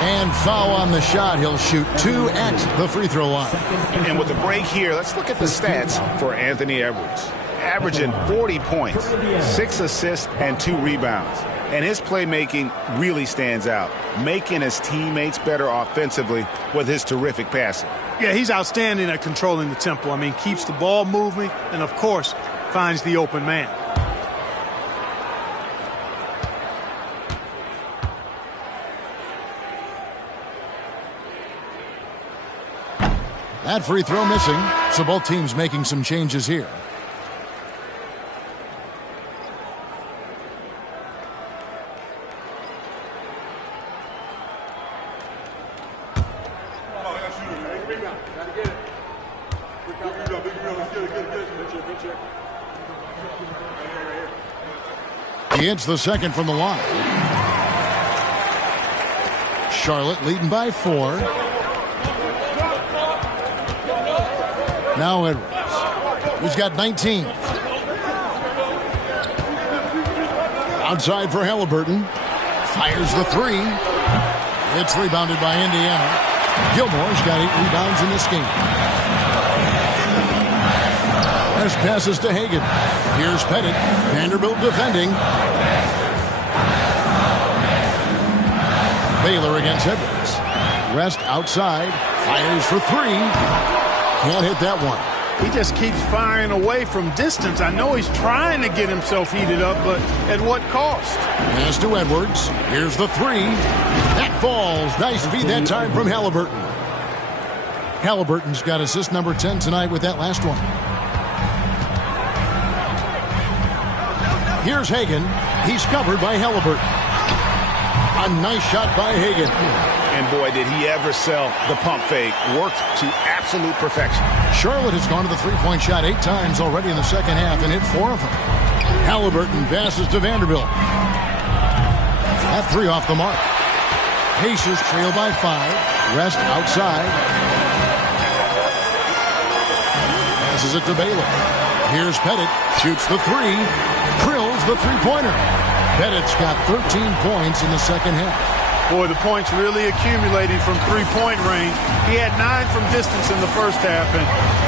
And foul on the shot. He'll shoot 2 at the free throw line. And with the break here, let's look at the stats for Anthony Edwards. Averaging 40 points, 6 assists, and 2 rebounds. And his playmaking really stands out, making his teammates better offensively with his terrific passing. Yeah, he's outstanding at controlling the tempo. I mean, keeps the ball moving and, of course, finds the open man. That free throw missing, so both teams making some changes here. He hits the second from the line. Charlotte leading by 4. Now Edwards, who's got 19. Outside for Halliburton. Fires the 3. It's rebounded by Indiana. Gilmore's got 8 rebounds in this game. There's passes to Hagan. Here's Pettit. Vanderbilt defending. Baylor against Edwards. Rest outside. Fires for 3. Can't hit that one. He just keeps firing away from distance. I know he's trying to get himself heated up, but at what cost? Pass to Edwards. Here's the 3. That falls. Nice feed that time from Halliburton. Halliburton's got assist number 10 tonight with that last one. Here's Hagan. He's covered by Halliburton. A nice shot by Hagan. And boy, did he ever sell the pump fake. Worked to absolute perfection. Charlotte has gone to the three-point shot 8 times already in the second half and hit 4 of them. Halliburton passes to Vanderbilt. That 3 off the mark. Pacers trail by 5. Rest outside. Passes it to Baylor. Here's Pettit. Shoots the 3. Drills the three-pointer. Pettit's got 13 points in the second half. Boy, the points really accumulating from three-point range. He had 9 from distance in the first half, and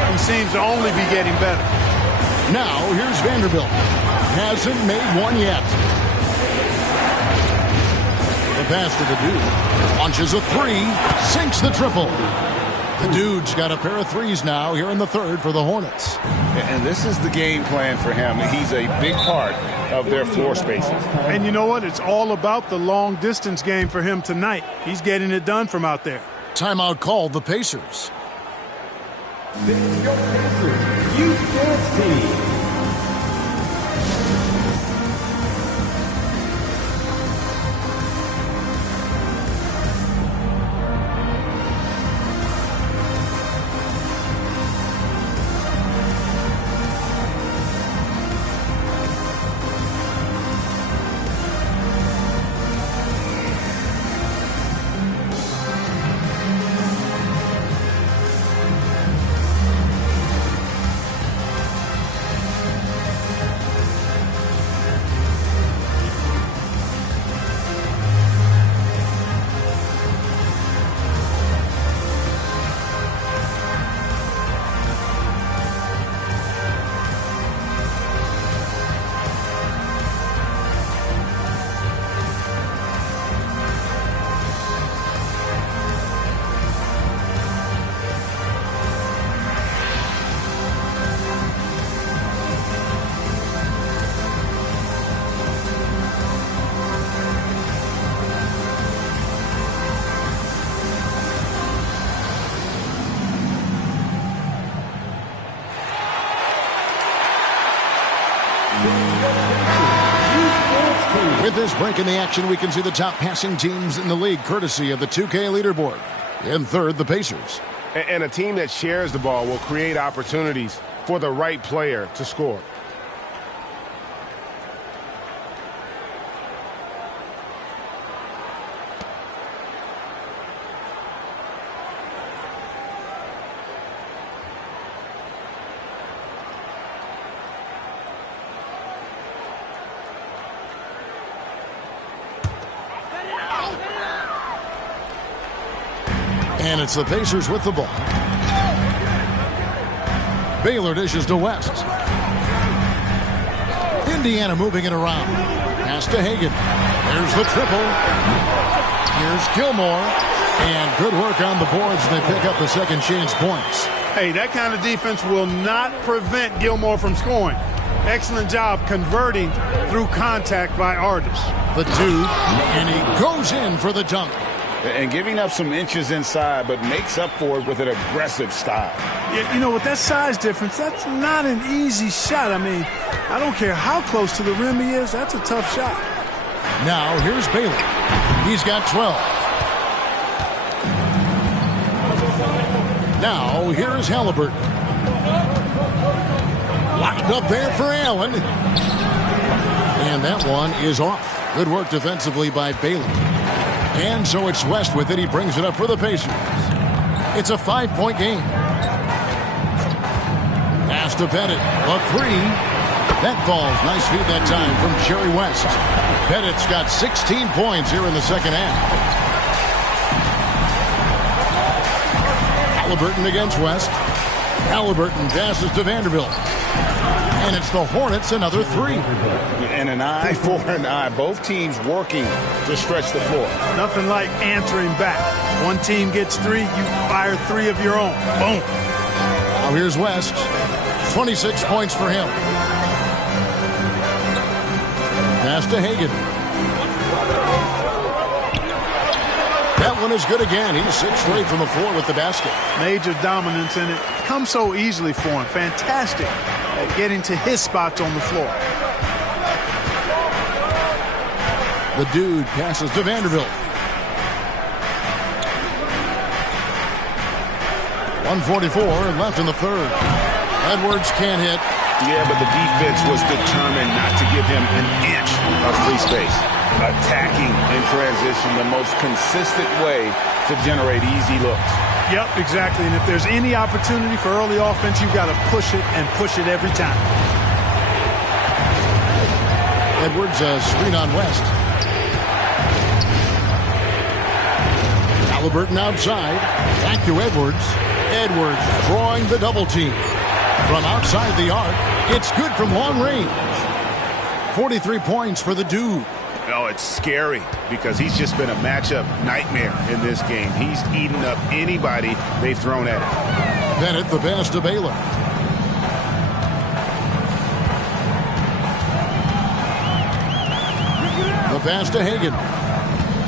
he seems to only be getting better. Now, here's Vanderbilt. Hasn't made one yet. The pass to the dude. Launches a 3. Sinks the triple. The dude's got a pair of 3s now here in the third for the Hornets. And this is the game plan for him. He's a big part of their floor spaces. And you know what? It's all about the long-distance game for him tonight. He's getting it done from out there. Timeout called the Pacers. This is your Pacers Youth Dance Team. With this break in the action, we can see the top passing teams in the league, courtesy of the 2K leaderboard. In third, the Pacers. And a team that shares the ball will create opportunities for the right player to score. And it's the Pacers with the ball. Baylor dishes to West. Indiana moving it around. Pass to Hagan. There's the triple. Here's Gilmore. And good work on the boards. They pick up the second chance points. Hey, that kind of defense will not prevent Gilmore from scoring. Excellent job converting through contact by Artis. The dude, and he goes in for the dunk. And giving up some inches inside, but makes up for it with an aggressive style. Yeah, you know, with that size difference, that's not an easy shot. I mean, I don't care how close to the rim he is. That's a tough shot. Now, here's Baylor. He's got 12. Now, here's Halliburton. Locked up there for Allen. And that one is off. Good work defensively by Baylor. And so it's West with it. He brings it up for the Pacers. It's a 5-point game. Pass to Pettit. A three. That falls. Nice feed that time from Jerry West. Pettit's got 16 points here in the second half. Halliburton against West. Halliburton passes to Vanderbilt. And it's the Hornets, another three. And an eye for an eye. Both teams working to stretch the floor. Nothing like answering back. One team gets three, you fire three of your own. Boom. Now here's West. 26 points for him. Pass to Hagan. That one is good again. He's 6 straight from the floor with the basket. Major dominance, and it comes so easily for him. Fantastic at getting to his spots on the floor. The dude passes to Vanderbilt. 1:44 left in the third. Edwards can't hit. Yeah, but the defense was determined not to give him an inch of free space. Attacking in transition, the most consistent way to generate easy looks. Yep, exactly. And if there's any opportunity for early offense, you've got to push it and push it every time. Edwards screen on West. Halliburton outside. Back to Edwards. Edwards drawing the double team. From outside the arc, it's good from long range. 43 points for the dude. Oh, it's scary because he's just been a matchup nightmare in this game. He's eaten up anybody they've thrown at him. Bennett the pass to Baylor. The pass to Hagan.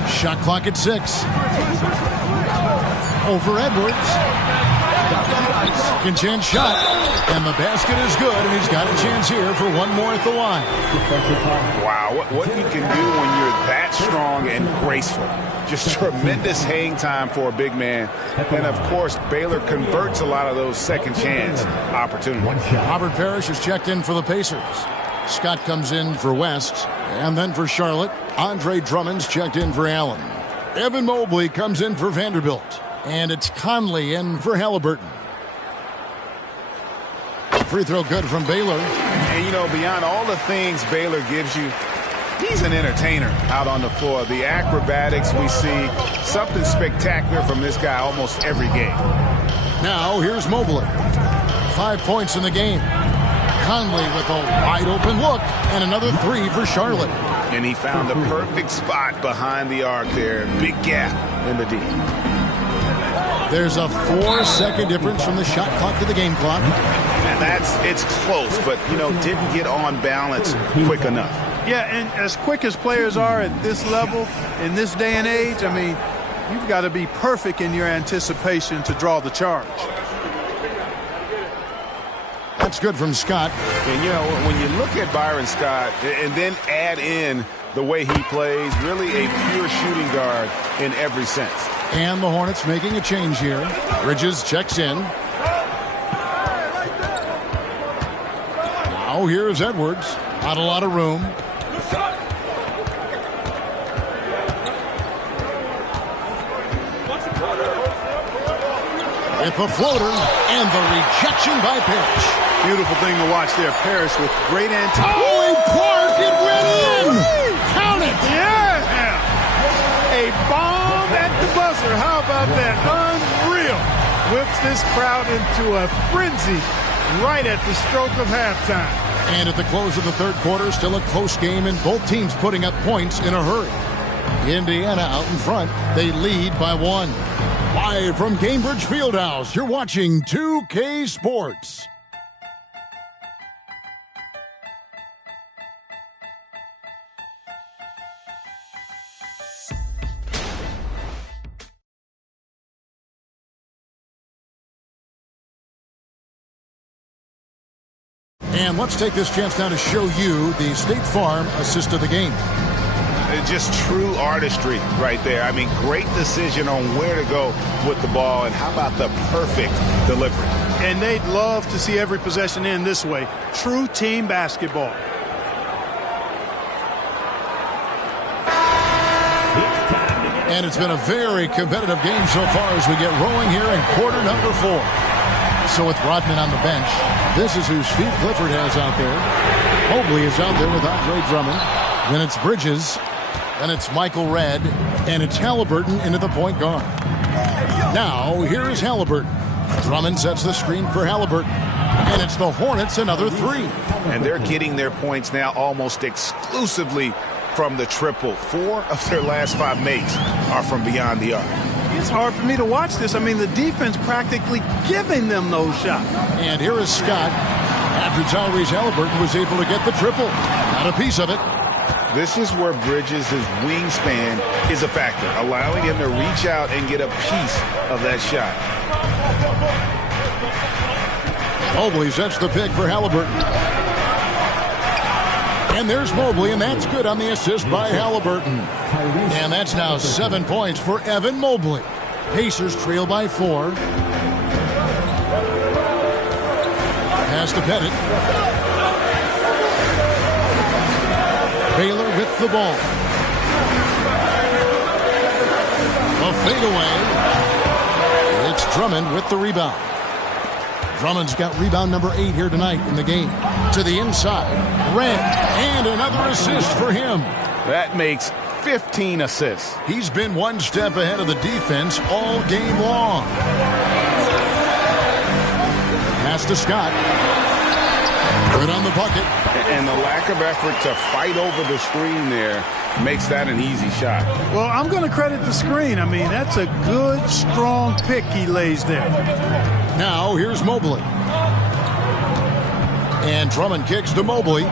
Shot clock at 6. Over Edwards. Second chance shot. And the basket is good, and he's got a chance here for one more at the line. Wow, what you can do when you're that strong and graceful. Just tremendous hang time for a big man. And, of course, Baylor converts a lot of those second chance opportunities. Robert Parrish is checked in for the Pacers. Scott comes in for West. And then for Charlotte, Andre Drummond's checked in for Allen. Evan Mobley comes in for Vanderbilt. And it's Conley in for Halliburton. Free throw good from Baylor. And, you know, beyond all the things Baylor gives you, he's an entertainer out on the floor. The acrobatics we see, something spectacular from this guy almost every game. Now here's Mobley. 5 points in the game. Conley with a wide open look and another three for Charlotte. And he found the perfect spot behind the arc there. Big gap in the D. There's a 4-second difference from the shot clock to the game clock. And it's close, but, you know, didn't get on balance quick enough. Yeah, and as quick as players are at this level, in this day and age, I mean, you've got to be perfect in your anticipation to draw the charge. That's good from Scott. And, you know, when you look at Byron Scott and then add in the way he plays, really a pure shooting guard in every sense. And the Hornets making a change here. Bridges checks in. Now here's Edwards. Not a lot of room. With the floater and the rejection by Parrish. Beautiful thing to watch there. Parrish with great anticipation. Oh, and Clark, it went in! Count it! Yeah! A bomb at the buzzer. How about that? Unreal. Whips this crowd into a frenzy right at the stroke of halftime. And at the close of the third quarter, still a close game, and both teams putting up points in a hurry. Indiana out in front. They lead by 1. Live from Cambridge Fieldhouse, you're watching 2K Sports. And let's take this chance now to show you the State Farm assist of the game. Just true artistry right there. I mean, great decision on where to go with the ball, and how about the perfect delivery? And they'd love to see every possession end this way. True team basketball. And it's been a very competitive game so far as we get rolling here in quarter number 4. So with Rodman on the bench, this is who Steve Clifford has out there. Mobley is out there with Andre Drummond. Then it's Bridges. Then it's Michael Redd. And it's Halliburton into the point guard. Now, here is Halliburton. Drummond sets the screen for Halliburton. And it's the Hornets another 3. And they're getting their points now almost exclusively from the triple. 4 of their last 5 makes are from beyond the arc. It's hard for me to watch this. I mean, the defense practically giving them those shots. And here is Scott. After Tyrese Halliburton was able to get the triple. Got a piece of it. This is where Bridges' wingspan is a factor, allowing him to reach out and get a piece of that shot. Mobley sets the pick for Halliburton. And there's Mobley, and that's good on the assist by Halliburton. And that's now 7 points for Evan Mobley. Pacers trail by 4. Pass to Pettit. Baylor with the ball. A fadeaway. It's Drummond with the rebound. Drummond's got rebound number 8 here tonight in the game. To the inside. Redd. And another assist for him. That makes 15 assists. He's been one step ahead of the defense all game long. Pass to Scott. Good on the bucket. And the lack of effort to fight over the screen there makes that an easy shot. Well, I'm going to credit the screen. I mean, that's a good, strong pick he lays there. Now, here's Mobley. And Drummond kicks to Mobley.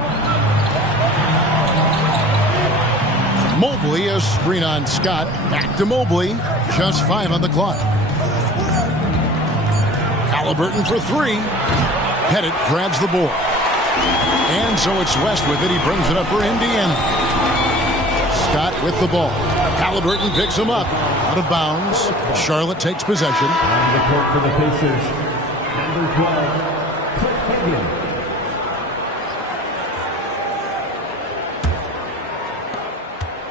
Mobley, a screen on Scott. Back to Mobley. Just 5 on the clock. Halliburton for 3. Pettit grabs the board. And so it's West with it. He brings it up for Indiana. Scott with the ball. Halliburton picks him up. Out of bounds. Charlotte takes possession. On the court for the Pacers, number 12, Cliff Hagan.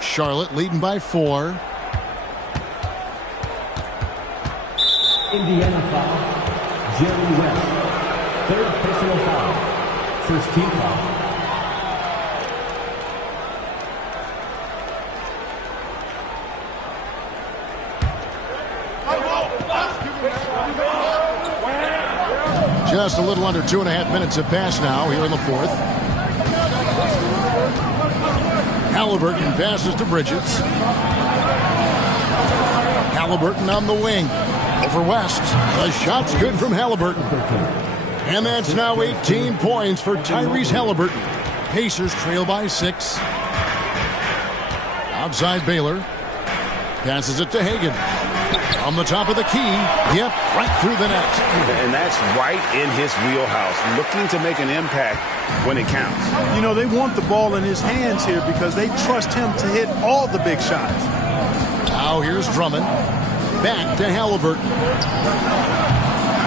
Charlotte leading by 4. Indiana foul, Jerry West. 3rd personal foul. First team foul. Just a little under 2.5 minutes have passed now here in the 4th. Halliburton passes to Bridges. Halliburton on the wing. Over West. The shot's good from Halliburton. And that's now 18 points for Tyrese Halliburton. Pacers trail by 6. Outside Baylor. Passes it to Hagan. On the top of the key. Yep, right through the net. And that's right in his wheelhouse, looking to make an impact when it counts. You know, they want the ball in his hands here because they trust him to hit all the big shots. Now here's Drummond. Back to Halliburton.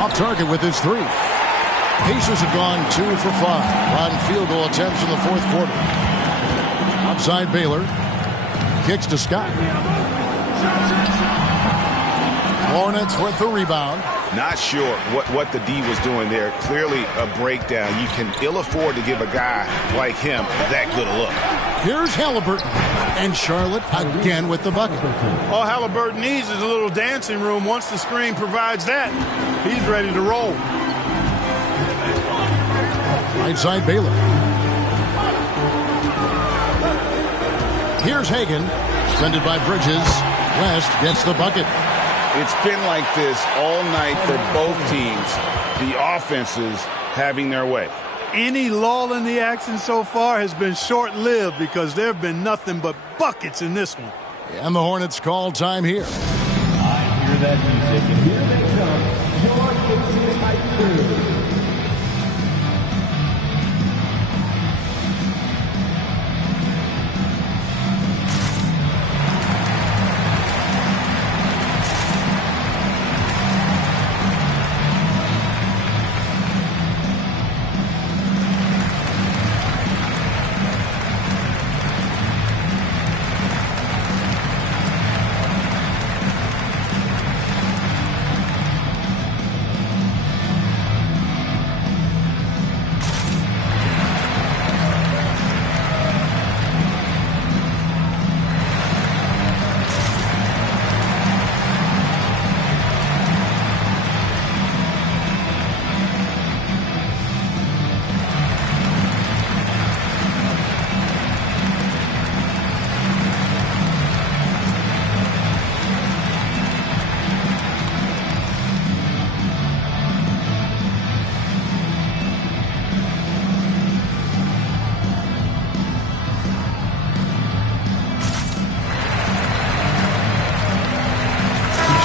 Off target with his 3. Pacers have gone 2 for 5 on field goal attempts in the fourth quarter. Outside Baylor. Kicks to Scott. Hornets with the rebound. Not sure what the D was doing there. Clearly a breakdown. You can ill afford to give a guy like him that good a look. Here's Halliburton. And Charlotte again with the bucket. All Halliburton needs is a little dancing room. Once the screen provides that, he's ready to roll. Right side Baylor. Here's Hagan. Defended by Bridges. West gets the bucket. It's been like this all night for both teams. The offenses having their way. Any lull in the action so far has been short-lived because there have been nothing but buckets in this one. And the Hornets call time here. I hear that music, and here they come. Your Pacers High Crew.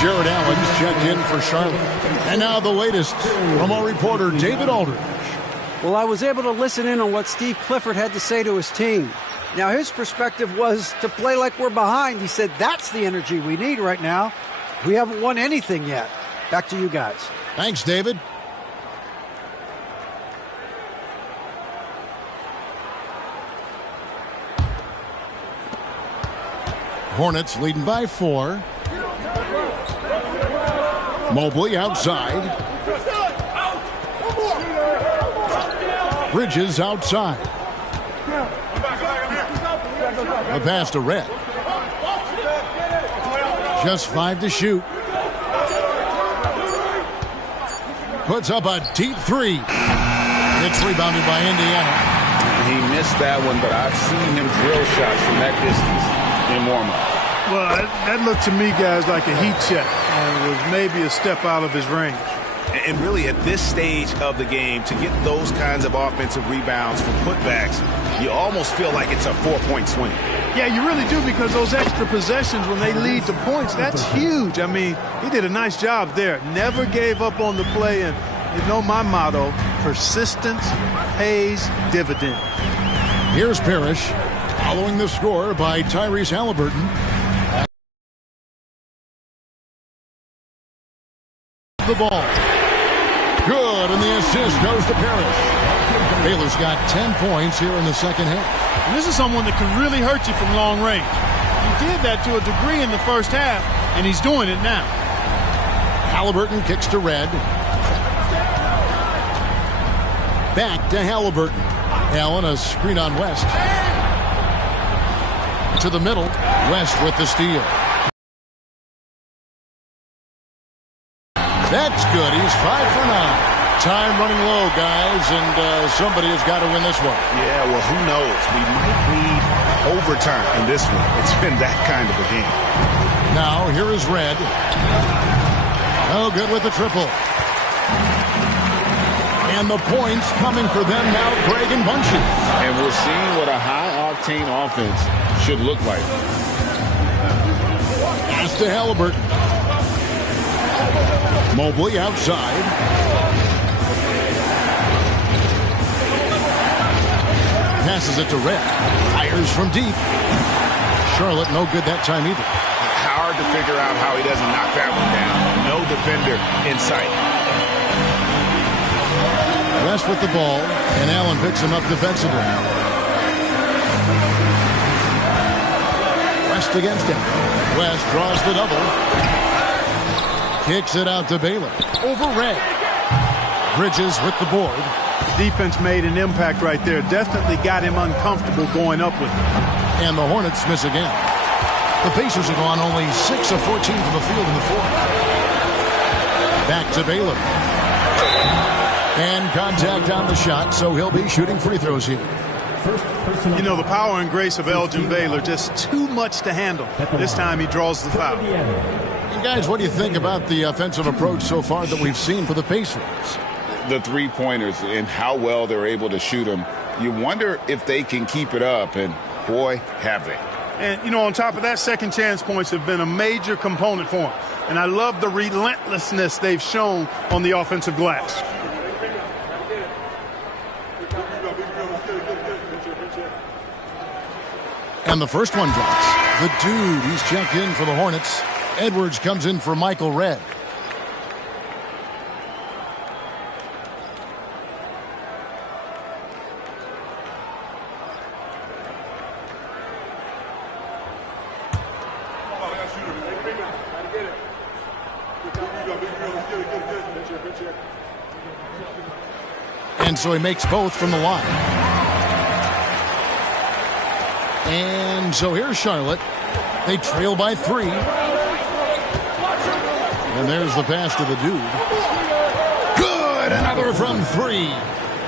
Jared Allen's checked in for Charlotte. And now the latest from our reporter, David Aldridge. Well, I was able to listen in on what Steve Clifford had to say to his team. Now, his perspective was to play like we're behind. He said, that's the energy we need right now. We haven't won anything yet. Back to you guys. Thanks, David. Hornets leading by 4. Mobley outside. Bridges outside. A pass to Red. Just 5 to shoot. Puts up a deep 3. It's rebounded by Indiana. He missed that one, but I've seen him drill shots from that distance in warm-up. Well, that looked to me, guys, like a heat check, and was maybe a step out of his range. And really, at this stage of the game, to get those kinds of offensive rebounds from putbacks, you almost feel like it's a 4-point swing. Yeah, you really do, because those extra possessions, when they lead to points, that's huge. I mean, he did a nice job there. Never gave up on the play, and you know my motto, persistence pays dividends. Here's Parrish, following the score by Tyrese Halliburton. The ball. Good, and the assist goes to Parrish. Baylor's got 10 points here in the second half. And this is someone that can really hurt you from long range. He did that to a degree in the first half, and he's doing it now. Halliburton kicks to Red. Back to Halliburton. Allen, a screen on West. To the middle. West with the steal. That's good. He's 5 for 9. Time running low, guys, and somebody has got to win this one. Yeah, well, who knows? We might need overtime in this one. It's been that kind of a game. Now, here is Red. Oh, good with the triple. And the points coming for them now, Greg and Bunches. And we're seeing what a high-octane offense should look like. Pass to Halliburton. Mobley outside. Passes it to Red. Fires from deep. Charlotte no good that time either. Hard to figure out how he doesn't knock that one down. No defender in sight. West with the ball, and Allen picks him up defensively. West against him. West draws the double. Kicks it out to Baylor. Over Red. Bridges with the board. Defense made an impact right there. Definitely got him uncomfortable going up with him. And the Hornets miss again. The Pacers have gone only 6 of 14 from the field in the fourth. Back to Baylor. And contact on the shot, so he'll be shooting free throws here. You know, the power and grace of Elgin Baylor, just too much to handle. This time he draws the foul. And guys, what do you think about the offensive approach so far that we've seen for the Pacers? The three-pointers and how well they're able to shoot them. You wonder if they can keep it up, and boy, have they. And, you know, on top of that, second chance points have been a major component for them. And I love the relentlessness they've shown on the offensive glass. And the first one drops. The dude, he's checked in for the Hornets. Edwards comes in for Michael Redd. And so he makes both from the line. And so here's Charlotte. They trail by 3. And there's the pass to the dude. Good! Another from 3.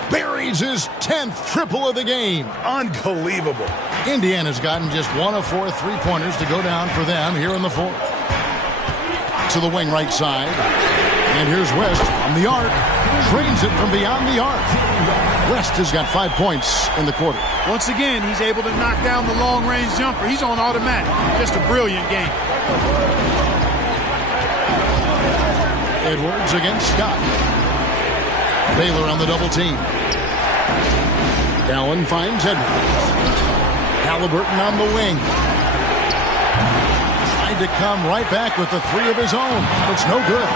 Buries his 10th triple of the game. Unbelievable. Indiana's gotten just 1 of 4 three-pointers to go down for them here in the fourth. To the wing right side. And here's West from the arc. Drains it from beyond the arc. West has got 5 points in the quarter. Once again, he's able to knock down the long-range jumper. He's on automatic. Just a brilliant game. Edwards against Scott. Baylor on the double team. Allen finds Edwards. Halliburton on the wing. Tried to come right back with the 3 of his own. It's no good.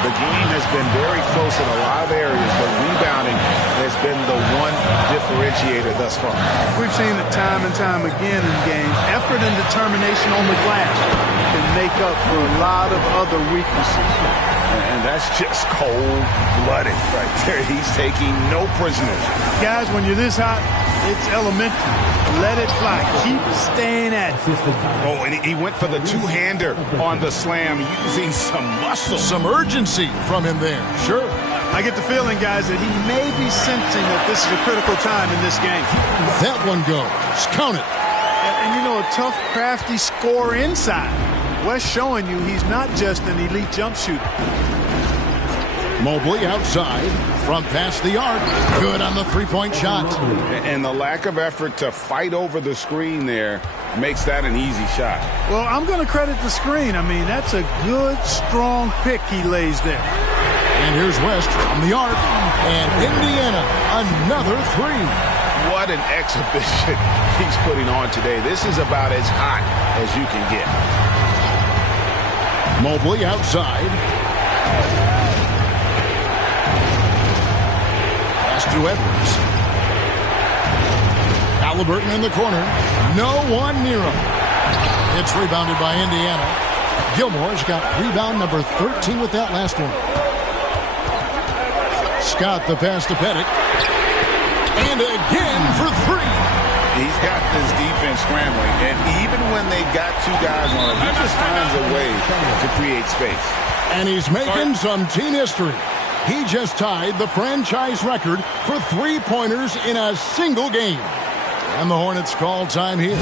The game has been very close in a lot of areas, but rebounding has been the one differentiator thus far. We've seen it time and time again in games. Effort and determination on the glass can make up for a lot of other weaknesses. And that's just cold-blooded right there. He's taking no prisoners. Guys, when you're this hot, it's elementary. Let it fly. Keep staying at it. Oh, and he went for the two-hander on the slam, using some muscle. Some urgency from him there. Sure. I get the feeling, guys, that he may be sensing that this is a critical time in this game. That one goes. Count it. And you know, a tough, crafty scorer inside. West showing you he's not just an elite jump shooter. Mobley outside. Front past the arc. Good on the three-point shot. And the lack of effort to fight over the screen there makes that an easy shot. Well, I'm going to credit the screen. I mean, that's a good, strong pick he lays there. And here's West from the arc. And Indiana, another 3. What an exhibition he's putting on today. This is about as hot as you can get. Mobley outside. Pass to Edwards. Halliburton in the corner. No one near him. It's rebounded by Indiana. Gilmore's got rebound number 13 with that last one. Scott the pass to Pettit. And again for 3. He's got this defense scrambling, and even when they've got 2 guys on him, he just finds a way to create space. And he's making some team history. He just tied the franchise record for three-pointers in a single game. And the Hornets call time here.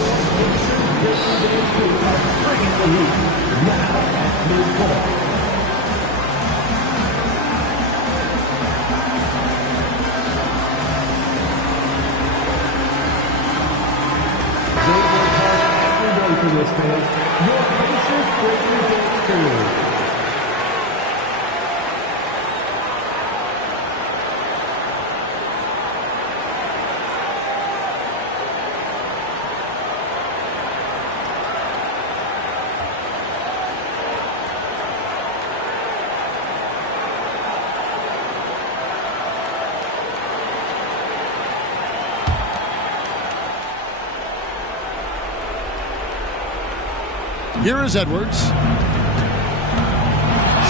Here is Edwards.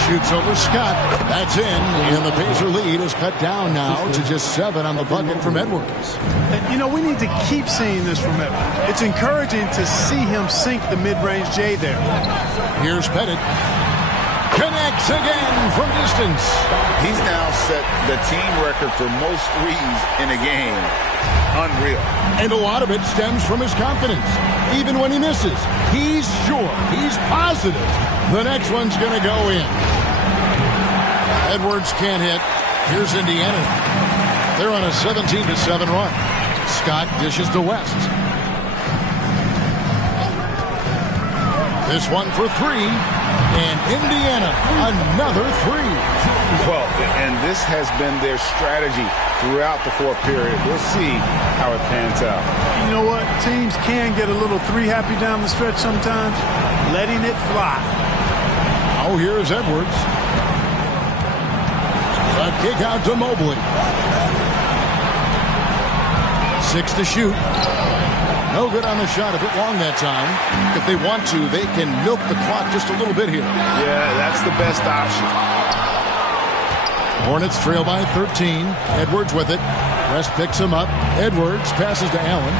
Shoots over Scott. That's in, and the Pacer lead is cut down now to just 7 on the bucket from Edwards. And, you know, we need to keep seeing this from Edwards. It's encouraging to see him sink the mid-range J there. Here's Pettit. Connects again from distance. He's now set the team record for most threes in a game. Unreal. And a lot of it stems from his confidence. Even when he misses, he's sure, he's positive the next one's going to go in. Edwards can't hit. Here's Indiana. They're on a 17-7 run. Scott dishes to West. This one for 3. And Indiana, another 3. Well, and this has been their strategy throughout the fourth period. We'll see how it pans out. You know what? Teams can get a little 3-happy down the stretch sometimes. Letting it fly. Oh, here's Edwards. A kick out to Mobley. 6 to shoot. No good on the shot, a bit long that time. If they want to, they can milk the clock just a little bit here. Yeah, that's the best option. Hornets trail by 13. Edwards with it. West picks him up. Edwards passes to Allen.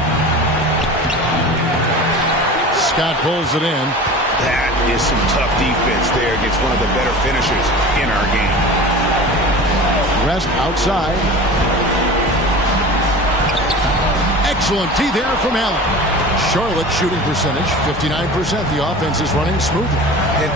Scott pulls it in. That is some tough defense there against one of the better finishers in our game. West outside. Excellent D there from Allen. Charlotte shooting percentage, 59%. The offense is running smoothly.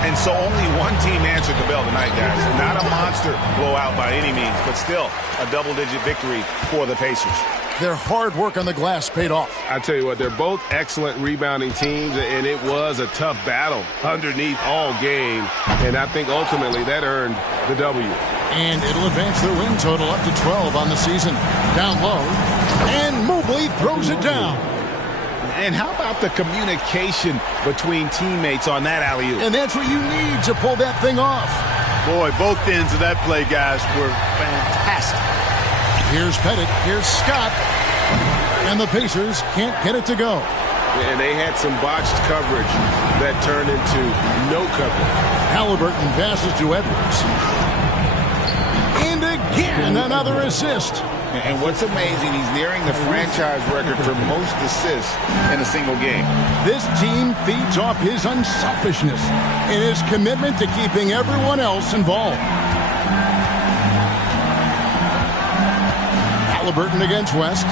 And so only one team answered the bell tonight, guys. Not a monster blowout by any means, but still a double-digit victory for the Pacers. Their hard work on the glass paid off. I tell you what, they're both excellent rebounding teams, and it was a tough battle underneath all game. And I think ultimately that earned the W. And it'll advance their win total up to 12 on the season. Down low, and Mobley throws it down. And how about the communication between teammates on that alley-oop? And that's what you need to pull that thing off. Boy, both ends of that play, guys, were fantastic. Here's Pettit. Here's Scott. And the Pacers can't get it to go. And they had some botched coverage that turned into no coverage. Halliburton passes to Edwards. And again, another assist. And what's amazing, he's nearing the franchise record for most assists in a single game. This team feeds off his unselfishness and his commitment to keeping everyone else involved. Halliburton against West.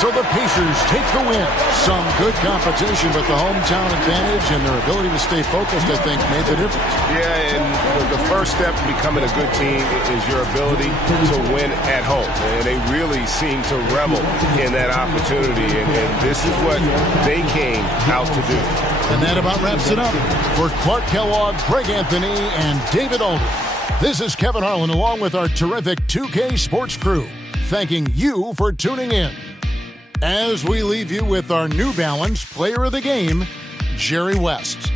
So the Pacers take the win. Some good competition, but the hometown advantage and their ability to stay focused, I think, made the difference. Yeah, and the first step to becoming a good team is your ability to win at home. And they really seem to revel in that opportunity, and this is what they came out to do. And that about wraps it up. For Clark Kellogg, Greg Anthony, and David Alden, this is Kevin Harlan along with our terrific 2K Sports crew, thanking you for tuning in. As we leave you with our New Balance Player of the Game, Jerry West.